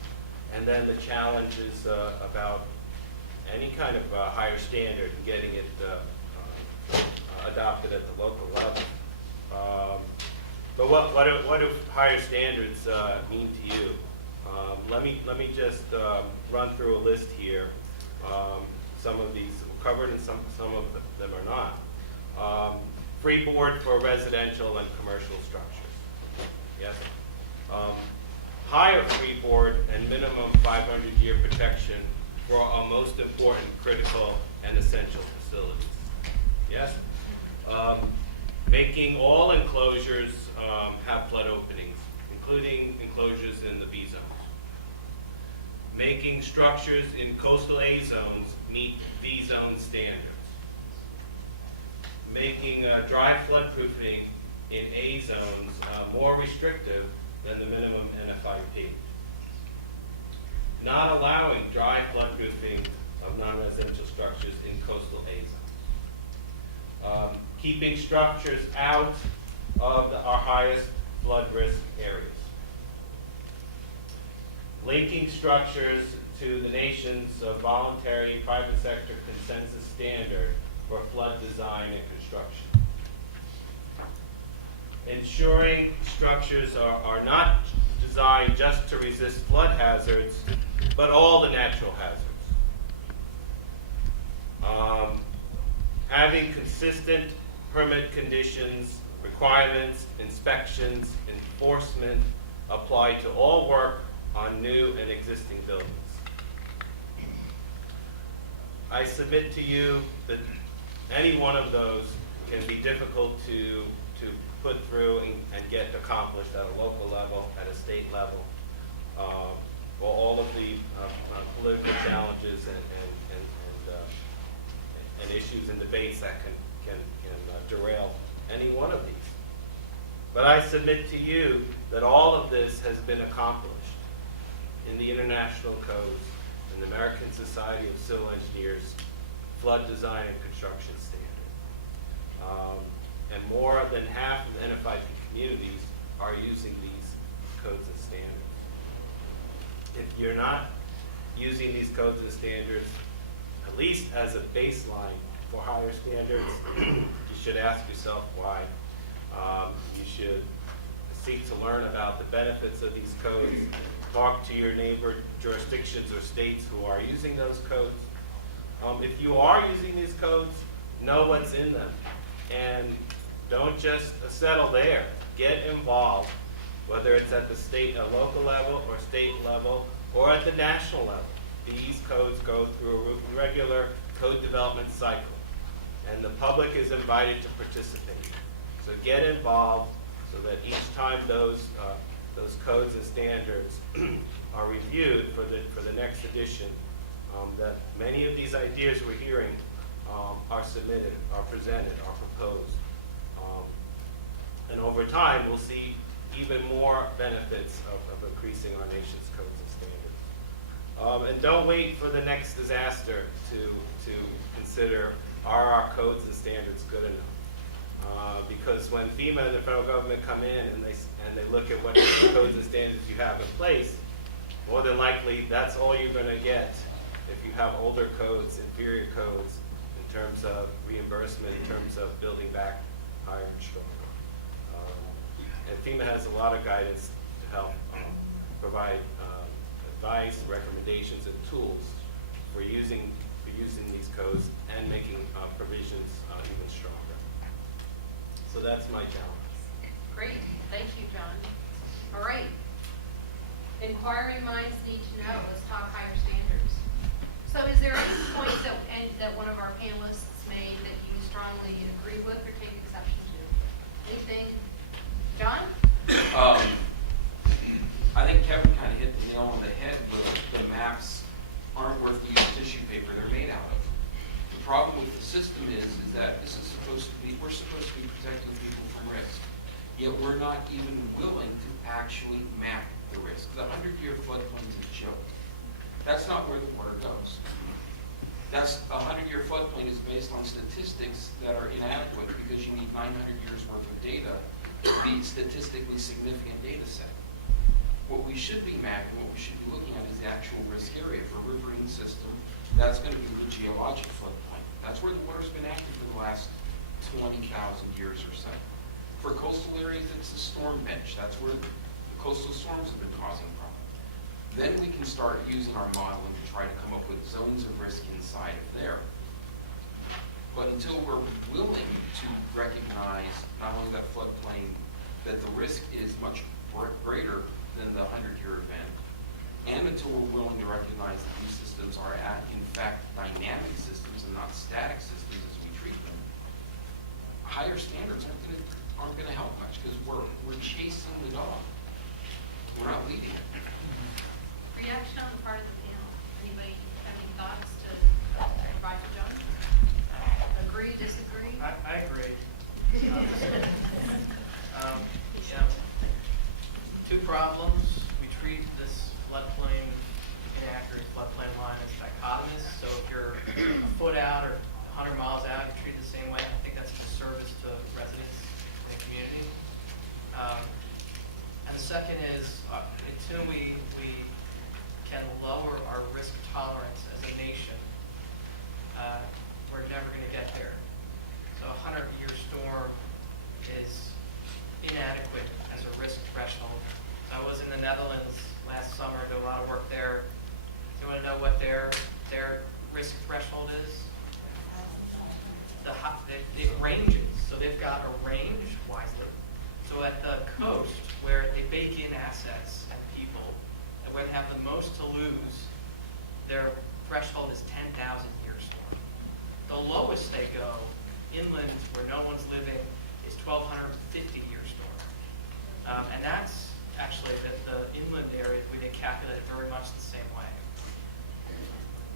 and then the challenge is about any kind of higher standard and getting it adopted at the local level. But what do higher standards mean to you? Let me just run through a list here. Some of these are covered and some of them are not. Freeboard for residential and commercial structures. Yes. Higher freeboard and minimum 500-year protection for our most important critical and essential facilities. Yes. Making all enclosures have flood openings, including enclosures in the B zones. Making structures in coastal A zones meet V zone standards. Making dry floodproofing in A zones more restrictive than the minimum NFIP. Not allowing dry floodproofing of non-residential structures in coastal A zones. Keeping structures out of our highest flood risk areas. Linking structures to the nation's voluntary private sector consensus standard for flood design and construction. Ensuring structures are not designed just to resist flood hazards, but all the natural hazards. Having consistent permit conditions, requirements, inspections, enforcement apply to all work on new and existing buildings. I submit to you that any one of those can be difficult to put through and get accomplished at a local level, at a state level, or all of the political challenges and issues and debates that can derail any one of these. But I submit to you that all of this has been accomplished in the international codes and the American Society of Civil Engineers flood design and construction standard. And more than half of the NFIP communities are using these codes and standards. If you're not using these codes and standards, at least as a baseline for higher standards, you should ask yourself why. You should seek to learn about the benefits of these codes. Talk to your neighbor jurisdictions or states who are using those codes. If you are using these codes, know what's in them. And don't just settle there. Get involved, whether it's at the state or local level or state level or at the national level. These codes go through a regular code development cycle, and the public is invited to participate. So get involved so that each time those codes and standards are reviewed for the next edition, that many of these ideas we're hearing are submitted, are presented, are proposed. And over time, we'll see even more benefits of increasing our nation's codes and standards. And don't wait for the next disaster to consider, are our codes and standards good enough? Because when FEMA and the federal government come in and they look at what codes and standards you have in place, more than likely that's all you're going to get if you have older codes, inferior codes, in terms of reimbursement, in terms of building back higher and stronger. And FEMA has a lot of guidance to help provide advice, recommendations, and tools for using these codes and making provisions even stronger. So that's my challenge. Great, thank you, John. All right, inquiring minds need to know. Let's talk higher standards. So is there any points that one of our panelists made that you strongly agree with or take exception to? Anything? John? I think Kevin kind of hit the nail on the head with the maps aren't worth the used tissue paper they're made out of. The problem with the system is that this is we're supposed to be protecting people from risk, yet we're not even willing to actually map the risk. The 100-year floodplain is a joke. That's not where the water goes. That's a 100-year floodplain is based on statistics that are inadequate because you need 900 years worth of data to be statistically significant data set. What we should be mapping, what we should be looking at is the actual risk area for riverine system. That's going to be the geologic floodplain. That's where the water's been active for the last 20,000 years or so. For coastal areas, it's the storm bench. That's where the coastal storms have been causing problems. Then we can start using our modeling to try to come up with zones of risk inside of there. But until we're willing to recognize not only that floodplain, that the risk is much greater than the 100-year event, and until we're willing to recognize that these systems are in fact dynamic systems and not static systems as we treat them, higher standards aren't going to help much because we're chasing the dog. We're not leading it. Reaction on the part of the panel. Anybody have any thoughts to provide for John? Agree, disagree? I agree. Two problems. We treat this floodplain, inaccurate floodplain line as dichotomous. So if you're a foot out or 100 miles out, you're treated the same way. I think that's a disservice to residents in the community. And the second is, until we can lower our risk tolerance as a nation, we're never going to get there. So a 100-year storm is inadequate as a risk threshold. So I was in the Netherlands last summer, did a lot of work there. Do you want to know what their risk threshold is? It ranges. So they've got a range wisely. So at the coast, where they bake in assets and people, and where they have the most to lose, their threshold is 10,000 years storm. The lowest they go, inland where no one's living, is 1,250 year storm. And that's actually the inland areas we did calculate very much the same way.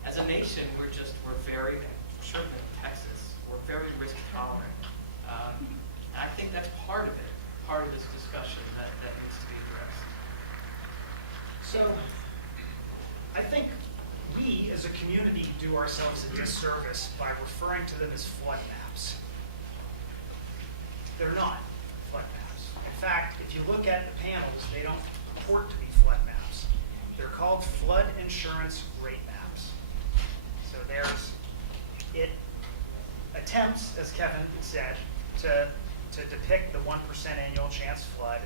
As a nation, we're very, certainly in Texas, we're very risk tolerant. And I think that's part of it, part of this discussion that needs to be addressed. So, I think we as a community do ourselves a disservice by referring to them as flood maps. They're not flood maps. In fact, if you look at the panels, they don't purport to be flood maps. They're called flood insurance rate maps. So it attempts, as Kevin said, to depict the 1% annual chance flood.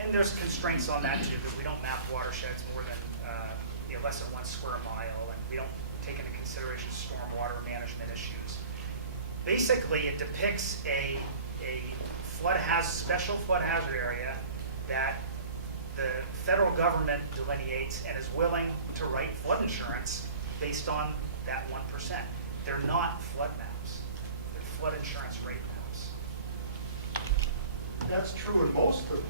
And there's constraints on that too, because we don't map watersheds more than less than 1 square mile, and we don't take into consideration stormwater management issues. Basically, it depicts a special flood hazard area that the federal government delineates and is willing to write flood insurance based on that 1%. They're not flood maps. They're flood insurance rate maps. That's true in most of the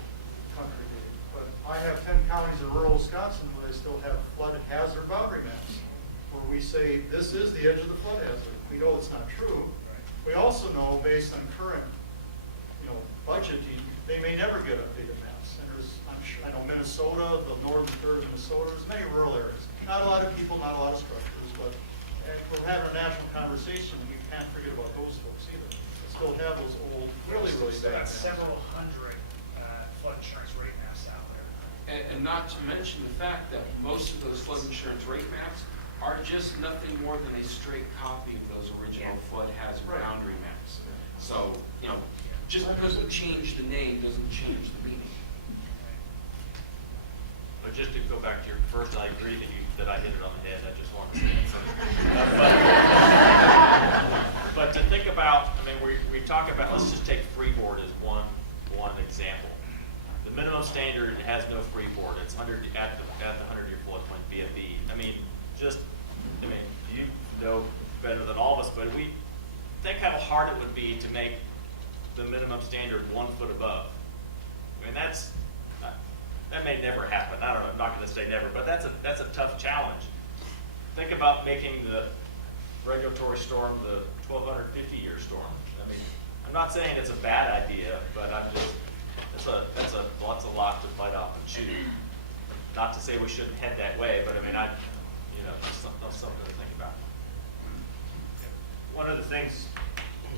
country, but I have 10 counties in rural Wisconsin where they still have flood hazard boundary maps, where we say this is the edge of the flood hazard. We know it's not true. We also know, based on current, budgeting, they may never get updated maps. And I know Minnesota, the northern third of Minnesota, there's many rural areas. Not a lot of people, not a lot of structures, but we're having a national conversation, and we can't forget about those folks either. They still have those old, really bad maps. Several hundred flood insurance rate maps out there. And not to mention the fact that most of those flood insurance rate maps are just nothing more than a straight copy of those original flood hazard boundary maps. So, just because we change the name doesn't change the meaning. But just to go back to your first, I agree that I hit it on the head. I just wanted to say it. But to think about, we talk about, let's just take freeboard as one example. The minimum standard has no freeboard. It's at the 100-year floodplain VFE. You know better than all of us, but we think how hard it would be to make the minimum standard 1 foot above. That may never happen. I don't know, I'm not going to say never, but that's a tough challenge. Think about making the regulatory storm the 1,250-year storm. I'm not saying it's a bad idea, but that's a lot to bite off and chew. Not to say we shouldn't head that way, but that's something to think about. One of the things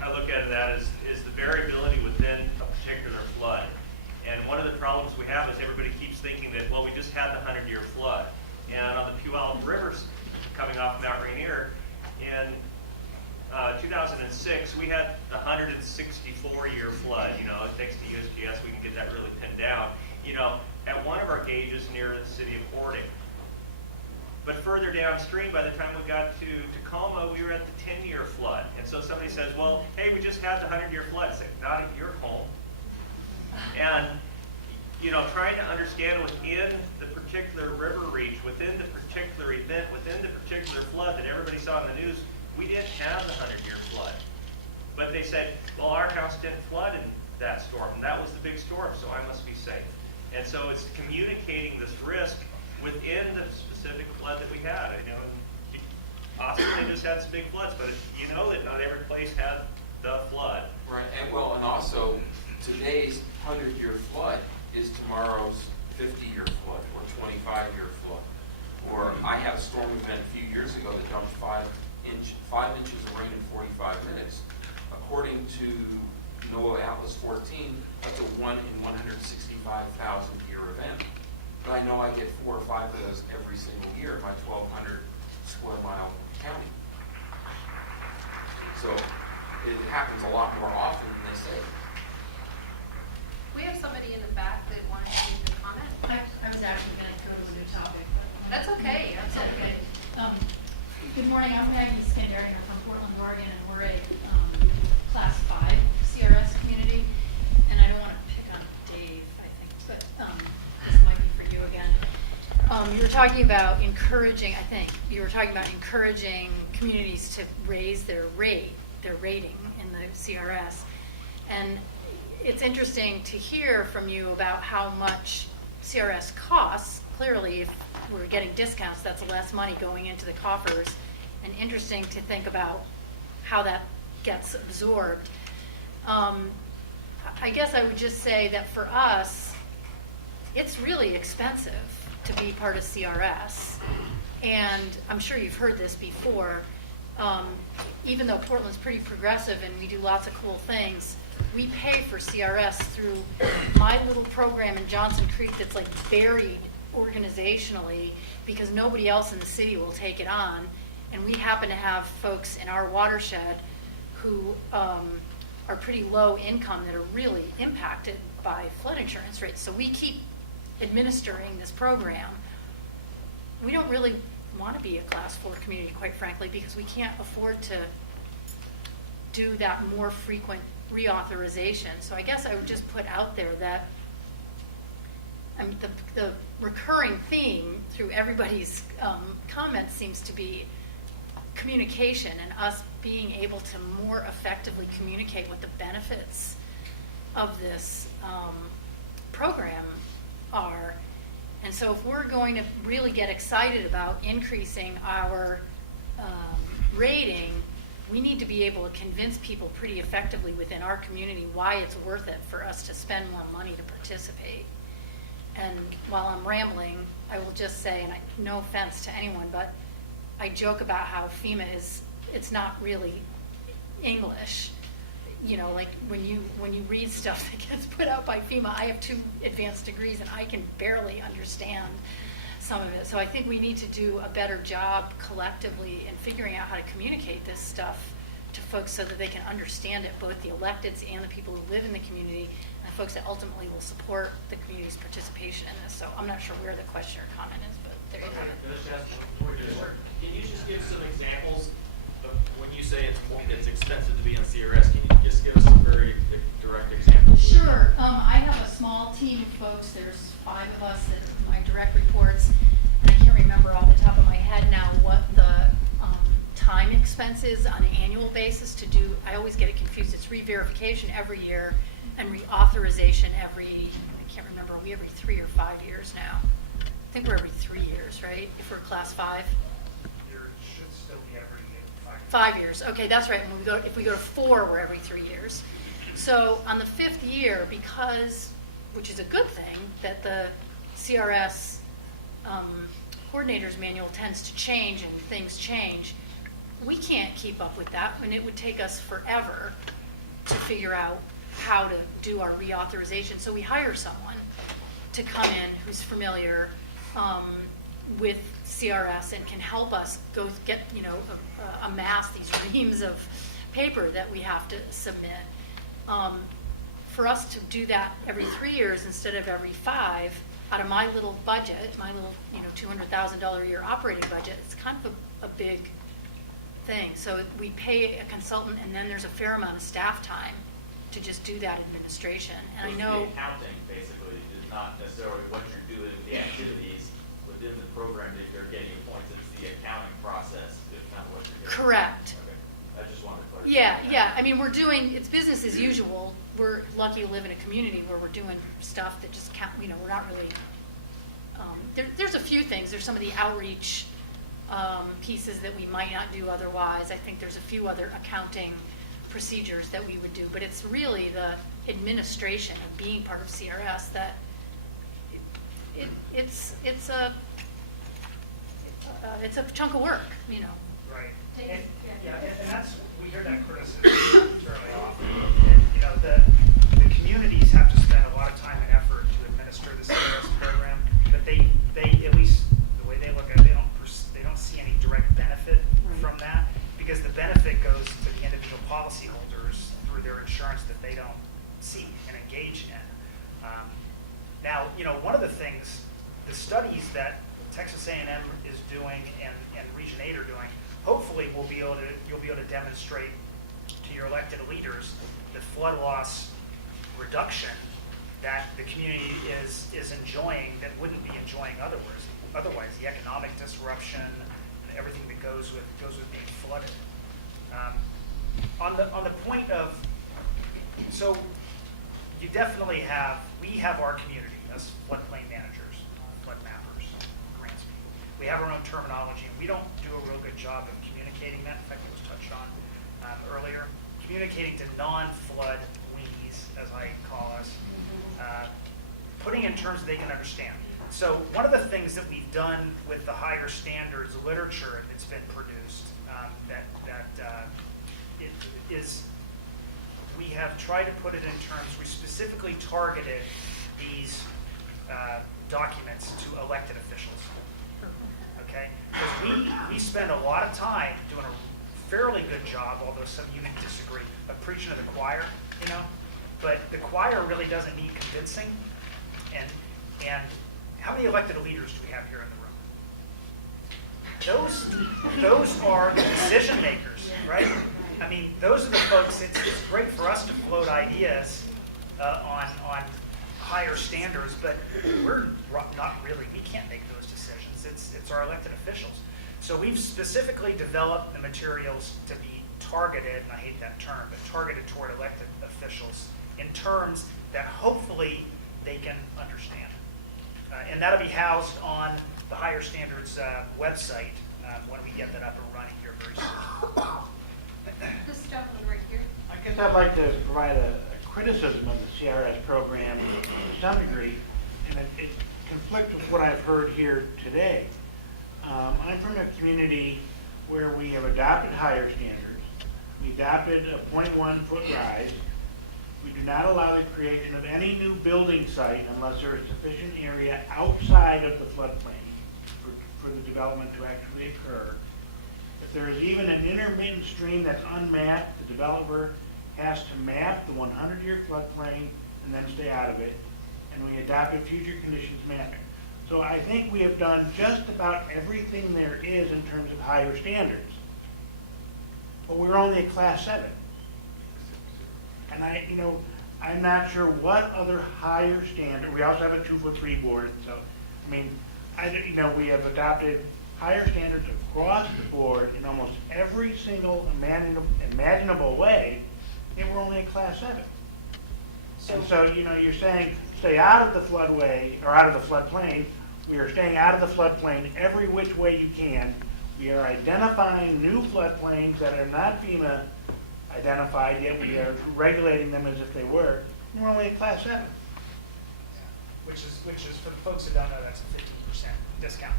I look at that is the variability within a particular flood. And one of the problems we have is everybody keeps thinking that, well, we just had the 100-year flood. And on the Puyallup Rivers coming off Mount Rainier, in 2006, we had a 164-year flood. Thanks to USGS, we can get that really pinned down. At one of our gauges near city of Hording. But further downstream, by the time we got to Tacoma, we were at the 10-year flood. And so somebody says, well, hey, we just had the 100-year flood. I say, not at your home. And, you know, trying to understand within the particular river reach, within the particular event, within the particular flood that everybody saw in the news, we didn't have the 100-year flood. But they said, well, our house didn't flood in that storm. And that was the big storm, so I must be safe. And so it's communicating this risk within the specific flood that we had. You know, Austin, they just had some big floods, but you know that not every place had the flood. Right, and well, and also today's 100-year flood is tomorrow's 50-year flood or 25-year flood. Or I had a storm event a few years ago that dumped 5 inches of rain in 45 minutes. According to NOAA Atlas 14, that's a 1 in 165,000 year event. But I know I get 4 or 5 of those every single year in my 1,200 square mile county. So it happens a lot more often than they say. We have somebody in the back that wanted to make a comment. I was actually going to go to a new topic. That's okay. That's okay. Good morning. I'm Maggie Skandarian. I'm from Portland, Oregon, and we're a Class 5 CRS community. And I don't want to pick on Dave, I think, but this might be for you again. You were talking about encouraging, communities to raise their rating in the CRS. And it's interesting to hear from you about how much CRS costs. Clearly, if we're getting discounts, that's less money going into the coffers. And interesting to think about how that gets absorbed. I guess I would just say that for us, it's really expensive to be part of CRS. And I'm sure you've heard this before. Even though Portland's pretty progressive and we do lots of cool things, we pay for CRS through my little program in Johnson Creek that's like buried organizationally because nobody else in the city will take it on. And we happen to have folks in our watershed who are pretty low income that are really impacted by flood insurance rates. So we keep administering this program. We don't really want to be a Class 4 community, quite frankly, because we can't afford to do that more frequent reauthorization. So I guess I would just put out there that the recurring theme through everybody's comments seems to be communication and us being able to more effectively communicate what the benefits of this program are. And so if we're going to really get excited about increasing our rating, we need to be able to convince people pretty effectively within our community why it's worth it for us to spend more money to participate. And while I'm rambling, I will just say, and no offense to anyone, but I joke about how FEMA it's not really English. You know, like when you read stuff that gets put out by FEMA, I have 2 advanced degrees and I can barely understand some of it. So I think we need to do a better job collectively in figuring out how to communicate this stuff to folks so that they can understand it, both the electeds and the people who live in the community, and the folks that ultimately will support the community's participation in this. So I'm not sure where the question or comment is, but there you have it. Can you just give some examples of when you say it's expensive to be in CRS? Can you just give us some very direct examples? Sure. I have a small team of folks. There's 5 of us that are my direct reports. And I can't remember off the top of my head now what the time expense is on an annual basis to do. I always get it confused. It's re-verification every year and reauthorization every, I can't remember, are we every 3 or 5 years now? I think we're every 3 years, right? If we're Class 5. Should still be every 5 years. Okay, that's right. When if we go to 4, we're every 3 years. So on the 5th year, because, which is a good thing, that the CRS coordinator's manual tends to change and things change, we can't keep up with that, and it would take us forever to figure out how to do our reauthorization. So we hire someone to come in who's familiar with CRS and can help us go get, amass these reams of paper that we have to submit. for us to do that every 3 years instead of every 5, out of my little budget, my little, $200,000 a year operating budget, it's kind of a big thing. So we pay a consultant, and then there's a fair amount of staff time to just do that administration. And I know The accounting basically is not necessarily what you're doing, the activities within the program that you're getting points. It's the accounting process is kind of what you're doing. correct. Okay. I just wanted to clarify. Yeah. I mean, it's business as usual. We're lucky to live in a community where we're doing stuff that just count. We're not really. There's a few things. There's some of the outreach pieces that we might not do otherwise. I think there's a few other accounting procedures that we would do, but it's really the administration of being part of CRS that it's a chunk of work, Right. Take And, it, yeah, yeah. and that's, we hear that criticism fairly often. And, the communities have to spend a lot of time and effort to administer the CRS program, but they, at least the way they look at it, they don't see any direct benefit from that, because the benefit goes to the individual policyholders through their insurance that they don't see and engage in. Now, one of the things, the studies that Texas A&M is doing and Region 8 are doing, hopefully you'll be able to demonstrate to your elected leaders the flood loss reduction that the community is enjoying that wouldn't be enjoying otherwise, the economic disruption and everything that goes with being flooded. On the point of, so you definitely we have our community as floodplain managers, flood mappers, grants people. We have our own terminology, and we don't do a real good job of communicating that. In fact, it was touched on earlier. Communicating to non-flood weenies, as I call us, putting in terms that they can understand. So one of the things that we've done with the higher standards literature that's been produced, we have tried to put it in terms, we specifically targeted these documents to elected officials. Okay? Because we spend a lot of time doing a fairly good job, although some of you may disagree, of preaching to the choir, but the choir really doesn't need convincing. And how many elected leaders do we have here in the room? Those are the decision makers, right? I mean, those are the folks. It's great for us to float ideas on higher standards, but we're not really. We can't make those decisions. It's our elected officials. So we've specifically developed the materials to be targeted, and I hate that term, but targeted toward elected officials in terms that hopefully they can understand. And that'll be housed on the Higher Standards website when we get that up and running here very soon. This gentleman right here. I guess I'd like to provide a criticism of the CRS program to some degree, and it conflicts with what I've heard here today. I'm from a community where we have adopted higher standards. We adopted a 0.1-foot rise. We do not allow the creation of any new building site unless there is sufficient area outside of the floodplain for the development to actually occur. If there is even an intermittent stream that's unmapped, the developer has to map the 100-year floodplain and then stay out of it. And we adopted future conditions mapping. So I think we have done just about everything there is in terms of higher standards. But we're only a class 7. And I'm not sure what other higher standard. We also have a 2-foot freeboard. So, I mean, we have adopted higher standards across the board in almost every single imaginable way, and we're only a class 7. And so, you're saying stay out of the floodway or out of the floodplain. We are staying out of the floodplain every which way you can. We are identifying new floodplains that are not FEMA identified, yet we are regulating them as if they were. And we're only a class 7. Which is for the folks who don't know, that's a 15% discount.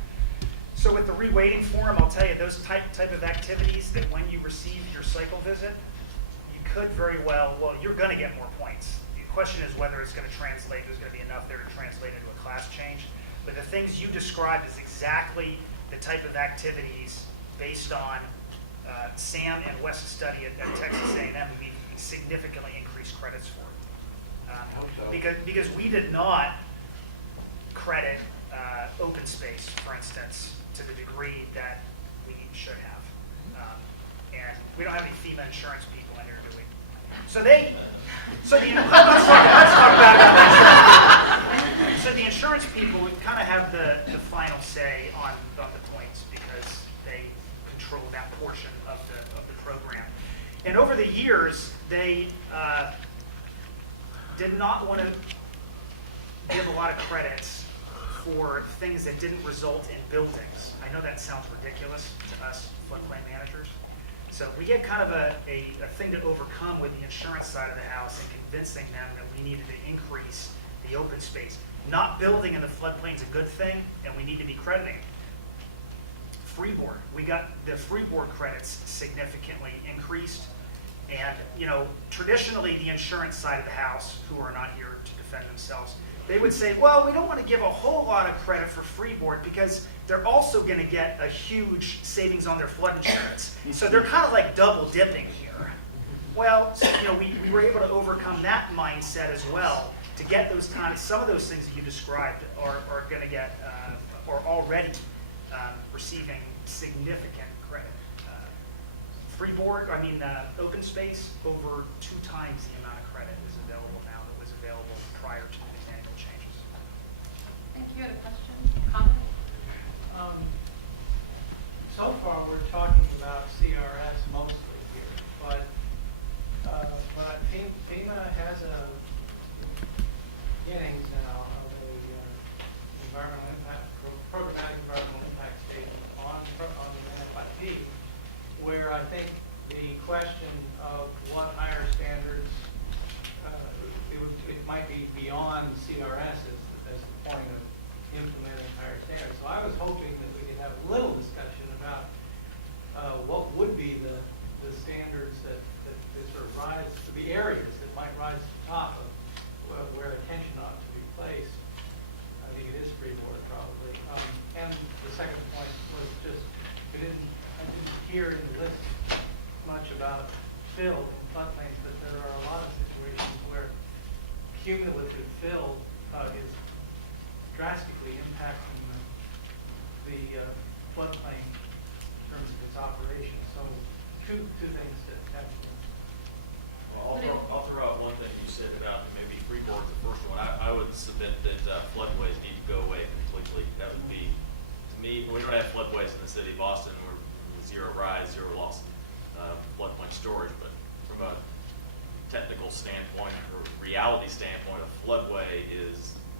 So with the reweighting form, I'll tell you, those type of activities that when you receive your cycle visit, you could very well, you're going to get more points. The question is whether it's going to translate, there's going to be enough there to translate into a class change. But the things you described is exactly the type of activities based on Sam and Wes's study at Texas A&M, we significantly increased credits for it. hope so. Because we did not credit open space, for instance, to the degree that we should have. And we don't have any FEMA insurance people in here, do we? So let's talk about that. So the insurance people would kind of have the final say on the points because they control that portion of the program. And over the years, they did not want to give a lot of credits for things that didn't result in buildings. I know that sounds ridiculous to us floodplain managers. So we had kind of a thing to overcome with the insurance side of the house and convincing them that we needed to increase the open space. Not building in the floodplain is a good thing, and we need to be crediting. Freeboard, we got the freeboard credits significantly increased. And, you know, traditionally the insurance side of the house, who are not here to defend themselves, they would say, well, we don't want to give a whole lot of credit for freeboard because they're also going to get a huge savings on their flood insurance. So they're kind of like double dipping here. Well, so, you know, we were able to overcome that mindset as well to get those some of those things that you described are going to get, or already receiving significant credit. Freeboard, open space, over 2 times the amount of credit is available now that was available prior to the annual changes. Thank you. You had a question? Comment? So far, we're talking about CRS mostly here, but FEMA has a beginnings now of a environmental impact, programmatic environmental impact statement on the NFIP, where I think the question of what higher standards, it might be beyond CRS as the point of implementing higher standards. So I was hoping that we could have a little discussion about what would be the standards that sort of rise to the areas that might rise to the top of where attention ought to be placed. I think it is freeboard probably. And the second point was just I didn't hear in the list much about fill in floodplains, but there are a lot of situations where cumulative fill is drastically impacting the floodplain in terms of its operation. So two things that have to. Well, I'll throw out one thing you said about maybe freeboard's the first one. I would submit that floodways need to go away completely. That would be, to me, we don't have floodways in the city of Boston. We're zero rise, zero loss floodplain storage, but from a technical standpoint or reality standpoint, a floodway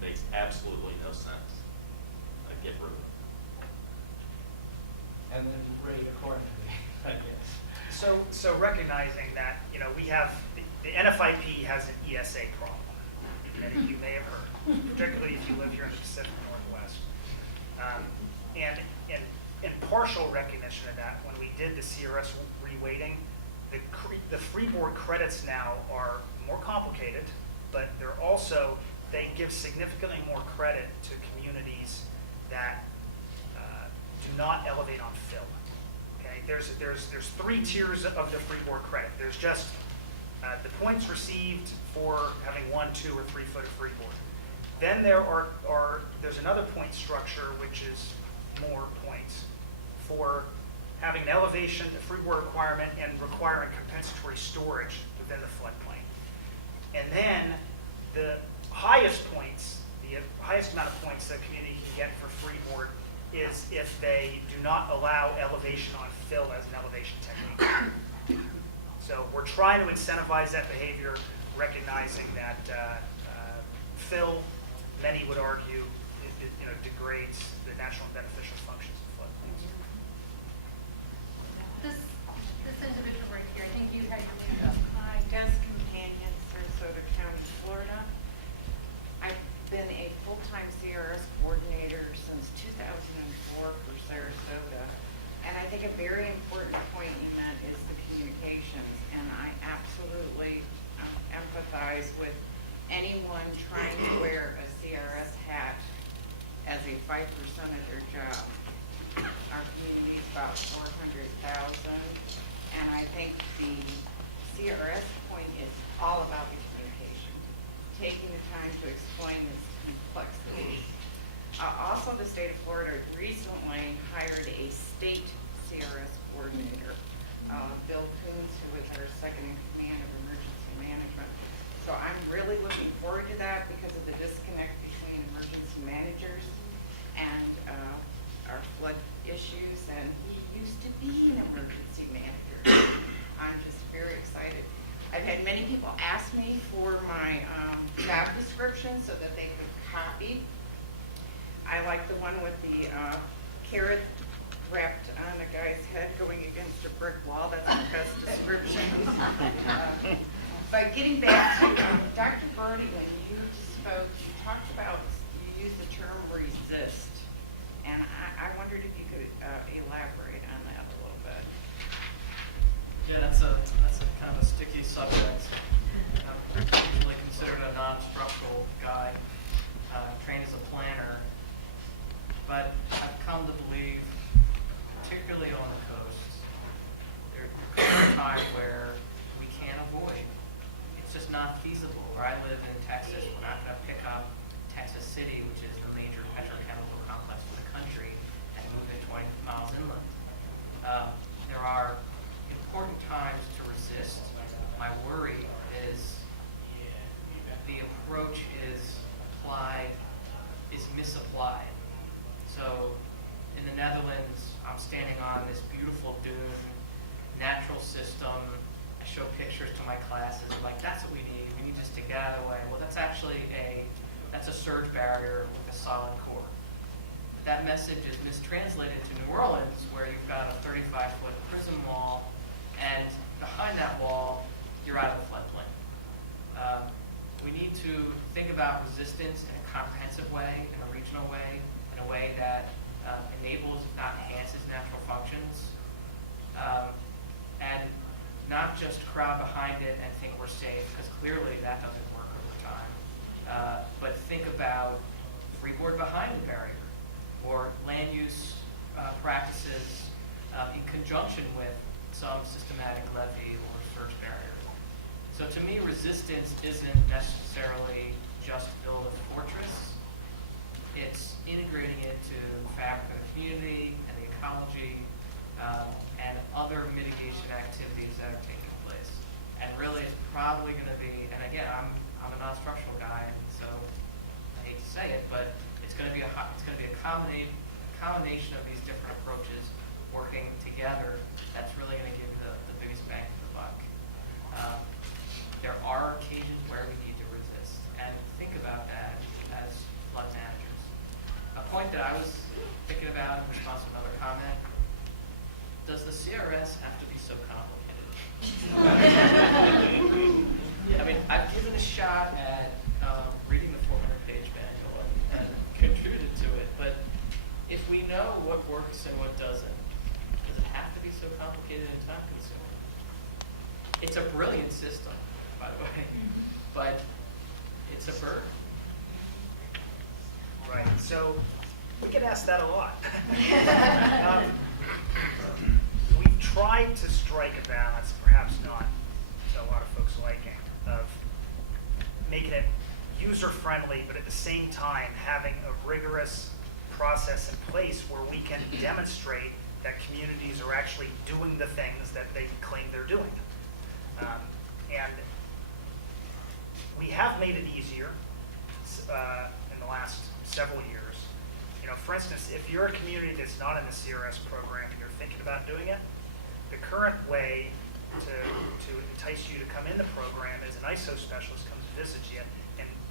makes absolutely no sense. Get rid of it. And then degrade accordingly, I guess. So recognizing that, you know, we have the NFIP has an ESA problem. Many of you may have heard, particularly if you live here in the Pacific Northwest. And in partial recognition of that, when we did the CRS reweighting, the freeboard credits now are more complicated, but they give significantly more credit to communities that do not elevate on fill. Okay, there's 3 tiers of the freeboard credit. There's just the points received for having 1, 2, or 3 foot of freeboard. Then there's another point structure which is more points for having an elevation, a freeboard requirement, and requiring compensatory storage within the floodplain. And then the highest points, the highest amount of points that a community can get for freeboard is if they do not allow elevation on fill as an elevation technique. So we're trying to incentivize that behavior, recognizing that fill, many would argue, degrades the natural and beneficial functions of floodplains. This individual right here, I think you had your hand up. Hi, Des Companion, Sarasota County, Florida. I've been a full-time CRS coordinator since 2004 for Sarasota. And I think a very important point you meant is the communications. And I absolutely empathize with anyone trying to wear a CRS hat as a 5% of their job. Our community is about 400,000, and I think the CRS point is all about the communication. taking the time to explain its complexities. Also, the state of Florida recently hired a state CRS coordinator, Bill Coons, who was our second in command of emergency management. So I'm really looking forward to that because of the disconnect between emergency managers and our flood issues, and he used to be an emergency manager. I'm just very excited. I've had many people ask me for my job description so that they could copy. I like the one with the carrot wrapped on a guy's head going against a brick wall. That's the best description. But getting back to Dr. Birdie, when you spoke, you talked about, you used the term resist. And I wondered if you could elaborate on that a little bit. Yeah, that's a kind of a sticky subject. I'm usually considered a non-structural guy, trained as a planner, but I've come to believe, particularly on the coast, there comes a time where we can't avoid. It's just not feasible. Where I live in Texas, we're not going to pick up Texas City, which is the major petrochemical complex in the country, and move it 20 miles inland. There are important times to resist. My worry is the approach is misapplied. So in the Netherlands, I'm standing on this beautiful dune, natural system. I show pictures to my classes, like, that's what we need. We need just to get out of the way. Well, that's actually that's a surge barrier with a solid core. That message is mistranslated to New Orleans, where you've got a 35-foot prison wall, and behind that wall, you're out of the floodplain. We need to think about resistance in a comprehensive way, in a regional way, in a way that enables, if not enhances, natural functions, and not just crowd behind it and think we're safe, because clearly that doesn't work over time, but think about freeboard behind the barrier, or land use practices in conjunction with some systematic levee or surge barrier. So to me, resistance isn't necessarily just build a fortress. It's integrating it to the fabric of the community and the ecology and other mitigation activities that are taking place. And really, it's probably going to be, and again, I'm a non-structural guy, so I hate to say it, but it's going to be a combination of these different approaches working together that's really going to give the biggest bang for the buck. There are occasions where we need to resist, and think about that as flood managers. A point that I was thinking about in response to another comment: does the CRS have to be so complicated? I mean, I've given a shot at reading the 400-page manual and contributed to it, but if we know what works and what doesn't, does it have to be so complicated and time-consuming? It's a brilliant system, by the way, but it's a burden. Right. So we get asked that a lot. We've tried to strike a balance, perhaps not to a lot of folks' liking, of making it user-friendly, but at the same time having a rigorous process in place where we can demonstrate that communities are actually doing the things that they claim they're doing. And we have made it easier in the last several years. You know, for instance, if you're a community that's not in the CRS program and you're thinking about doing it, the current way to entice you to come in the program is an ISO specialist comes to visit you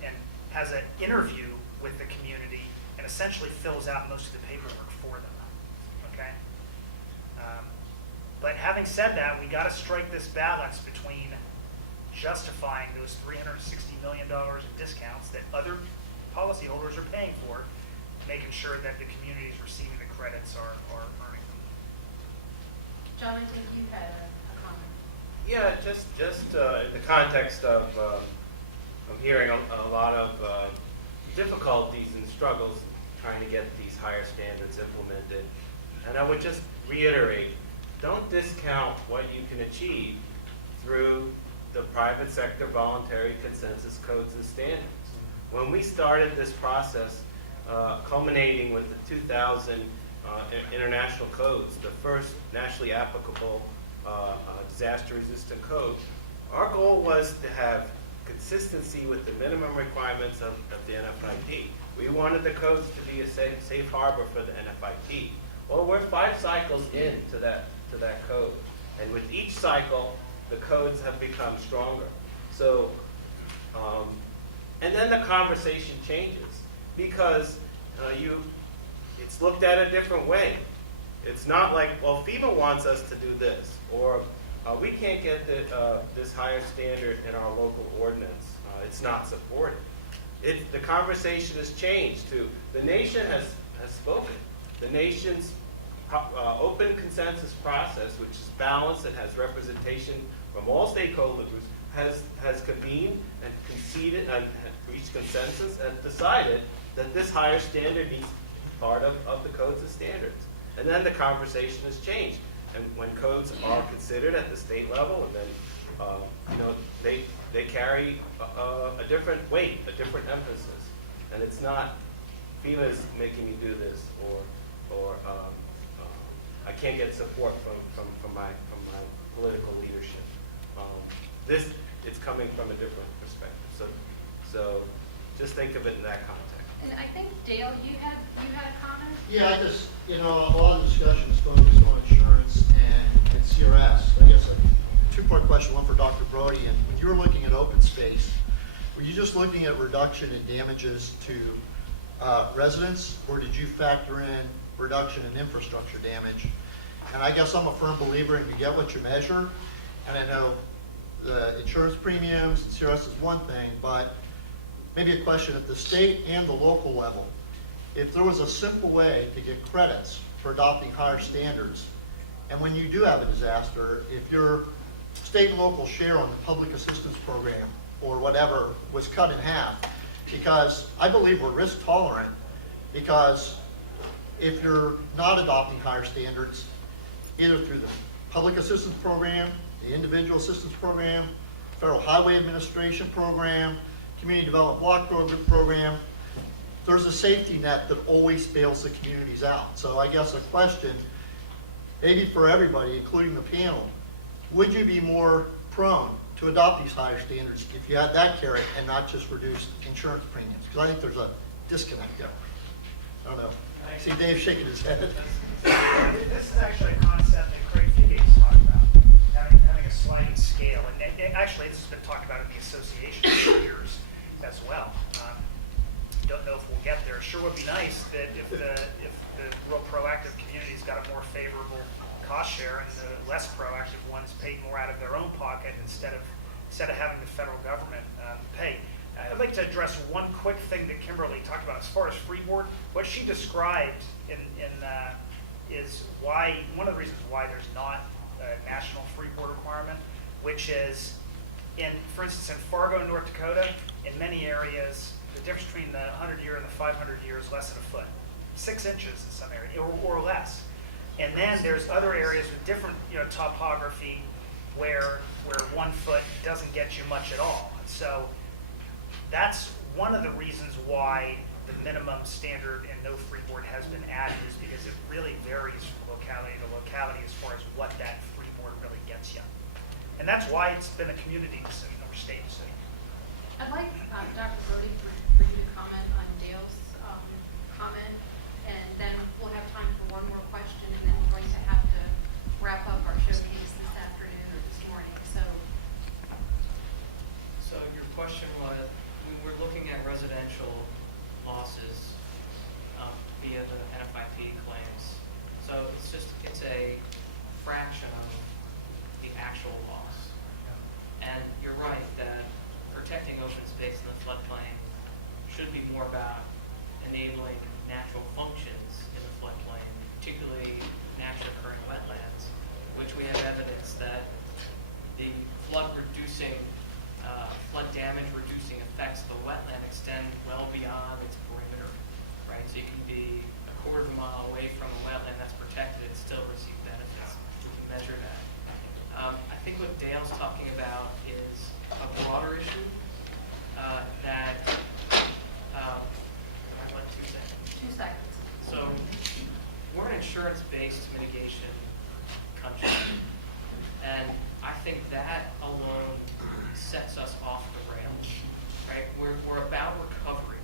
and has an interview with the community and essentially fills out most of the paperwork for them. Okay? But having said that, we got to strike this balance between justifying those $360 million in discounts that other policyholders are paying for, making sure that the communities receiving the credits are earning them. John, I think you had a comment. Yeah, just in the context of I'm hearing a lot of difficulties and struggles trying to get these higher standards implemented. And I would just reiterate, don't discount what you can achieve through the private sector voluntary consensus codes and standards. When we started this process, culminating with the 2000 international codes, the first nationally applicable disaster-resistant code, our goal was to have consistency with the minimum requirements of the NFIP. We wanted the codes to be a safe harbor for the NFIP. Well, we're 5 cycles into that code, and with each cycle, the codes have become stronger. So, and then the conversation changes because it's looked at a different way. It's not like, well, FEMA wants us to do this, or we can't get this higher standard in our local ordinance. It's not supported. The conversation has changed to the nation has spoken. The nation's open consensus process, which is balanced and has representation from all stakeholders, has convened and conceded and reached consensus and decided that this higher standard needs part of the codes and standards. And then the conversation has changed. And when codes are considered at the state level, and then they carry a different weight, a different emphasis, and it's not FEMA is making me do this, or I can't get support from my political leadership. It's coming from a different perspective. So just think of it in that context. And I think, Dale, you had a comment? Yeah, I just, a lot of discussion is focused on insurance and CRS. I guess a 2-part question, one for Dr. Brody. And when you were looking at open space, were you just looking at reduction in damages to residents, or did you factor in reduction in infrastructure damage? And I guess I'm a firm believer in you get what you measure. And I know the insurance premiums and CRS is one thing, but maybe a question at the state and the local level. If there was a simple way to get credits for adopting higher standards, and when you do have a disaster, if your state and local share on the public assistance program or whatever was cut in half, because I believe we're risk tolerant, because if you're not adopting higher standards, either through the public assistance program, the individual assistance program, Federal Highway Administration program, Community Development Block program, there's a safety net that always bails the communities out. So I guess a question, maybe for everybody, including the panel, would you be more prone to adopt these higher standards if you had that carrot and not just reduce insurance premiums? Because I think there's a disconnect there. I don't know. I see Dave shaking his head. This is actually a concept that Craig Figue's talked about, having a sliding scale. And actually, this has been talked about in the association for years as well. Don't know if we'll get there. Sure would be nice that if the real proactive communities got a more favorable cost share and the less proactive ones paid more out of their own pocket instead of having the federal government pay. I'd like to address one quick thing that Kimberly talked about as far as freeboard. What she described is why one of the reasons why there's not a national freeboard requirement, which is for instance, in Fargo, North Dakota, in many areas, the difference between the 100-year and the 500-year is less than a foot, 6 inches in some areas, or less. And then there's other areas with different topography where 1 foot doesn't get you much at all. So that's one of the reasons why the minimum standard and no freeboard has been added, is because it really varies from locality to locality as far as what that freeboard really gets you. And that's why it's been a community decision or state decision. I'd like Dr. Brody for you to comment on Dale's comment, and then we'll have time for one more question, and then we're going to have to wrap up our showcase this afternoon or this morning. So your question was, we were looking at residential losses via the NFIP claims. So it's a fraction of the actual loss. And you're right that protecting open space in the floodplain should be more about enabling natural functions in the floodplain, particularly naturally occurring wetlands, which we have evidence that the flood damage reducing effects of the wetland extend well beyond its perimeter, right? So you can be a quarter of a mile away from a wetland that's protected and still receive benefits. We can measure that. I think what Dale's talking about is think that alone sets us off the rails, right? We're about recovery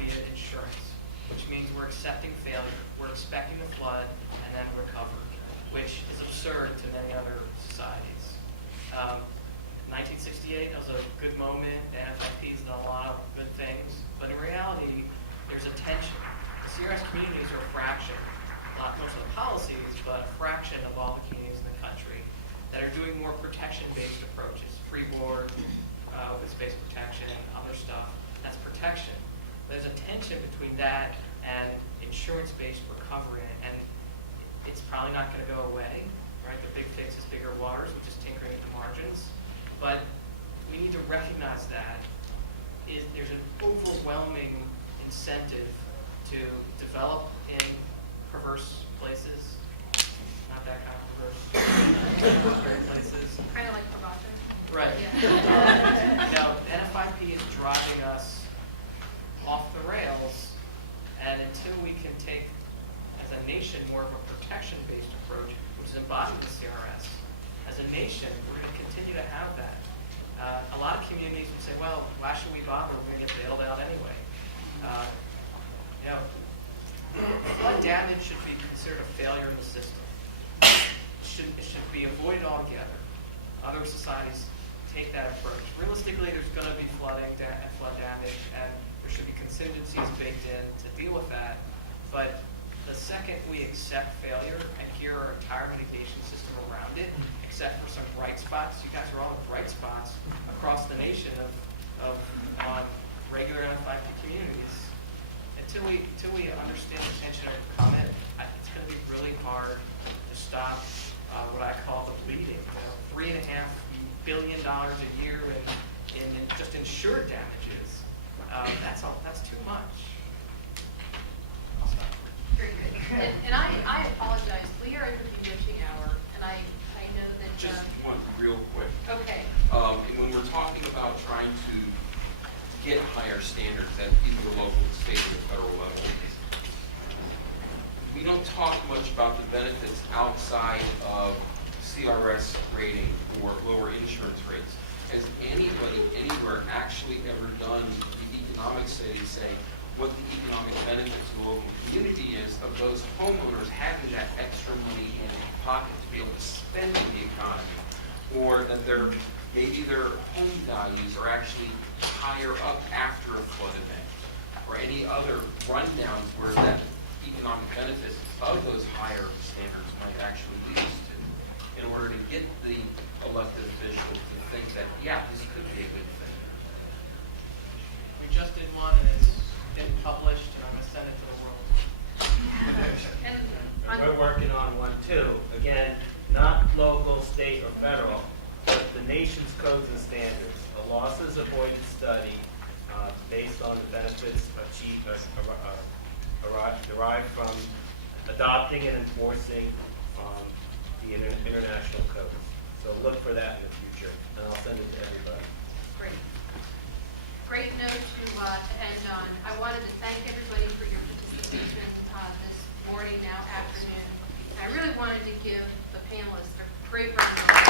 via insurance, which means we're accepting failure. We're expecting a flood and then recover, which is absurd to many other societies. 1968 was a good moment. The ASFPM's done a lot of good things, but in reality, there's a tension. The CRS communities are a fraction, not most of the policies, but a fraction of all the communities in the country that are doing more protection-based approaches, free board, open space protection, other stuff. That's protection. There's a tension between that and insurance-based recovery, and it's probably not going to go away, right? The big fix is bigger waters, which is tinkering at the margins. But we need to recognize that there's an overwhelming incentive to develop in perverse places, not that kind of perverse places. Kind of like Provocateur. Right. Yeah. The NFIP is driving us off the rails, and until we can take, as a nation, more of a protection-based approach, which is embodied in the CRS, as a nation, we're going to continue to have that. A lot of communities would say, well, why should we bother? We're going to get bailed out anyway. Flood damage should be considered a failure in the system. It should be avoided altogether. Other societies take that approach. Realistically, there's going to be flooding and flood damage, and there should be contingencies baked in to deal with that. But the second we accept failure and gear our entire mitigation system around it, except for some bright spots, you guys are all in bright spots across the nation of regular NFIP communities. Until we understand the tension of the comment, it's going to be really hard to stop what I call the bleeding. $3.5 billion a year in just insured damages. That's too much. I'll stop. Very good. And I apologize. We are in the witching hour, and I know that. Just one real quick. Okay. And when we're talking about trying to get higher standards at either the local, state, or the federal level, we don't talk much about the benefits outside of CRS rating or lower insurance rates. Has anybody anywhere actually ever done the economic study to say what the economic benefit to the local community is of those homeowners having that extra money in their pocket to be able to spend in the economy, or that maybe their home values are actually higher up after a flood event, or any other rundowns where that economic benefit of those higher standards might actually lead us to, in order to get the elected officials to think that, yeah, this could be a good thing. We just did one, and it's been published, and I'm going to send it to the world. And we're working on one too. Again, not local, state, or federal, but the nation's codes and standards. A losses avoided study based on the benefits achieved derived from adopting and enforcing the international codes. So look for that in the future, and I'll send it to everybody. Great. Great note to end on. I wanted to thank everybody for your participation this morning, now afternoon. And I really wanted to give the panelists a great round of applause.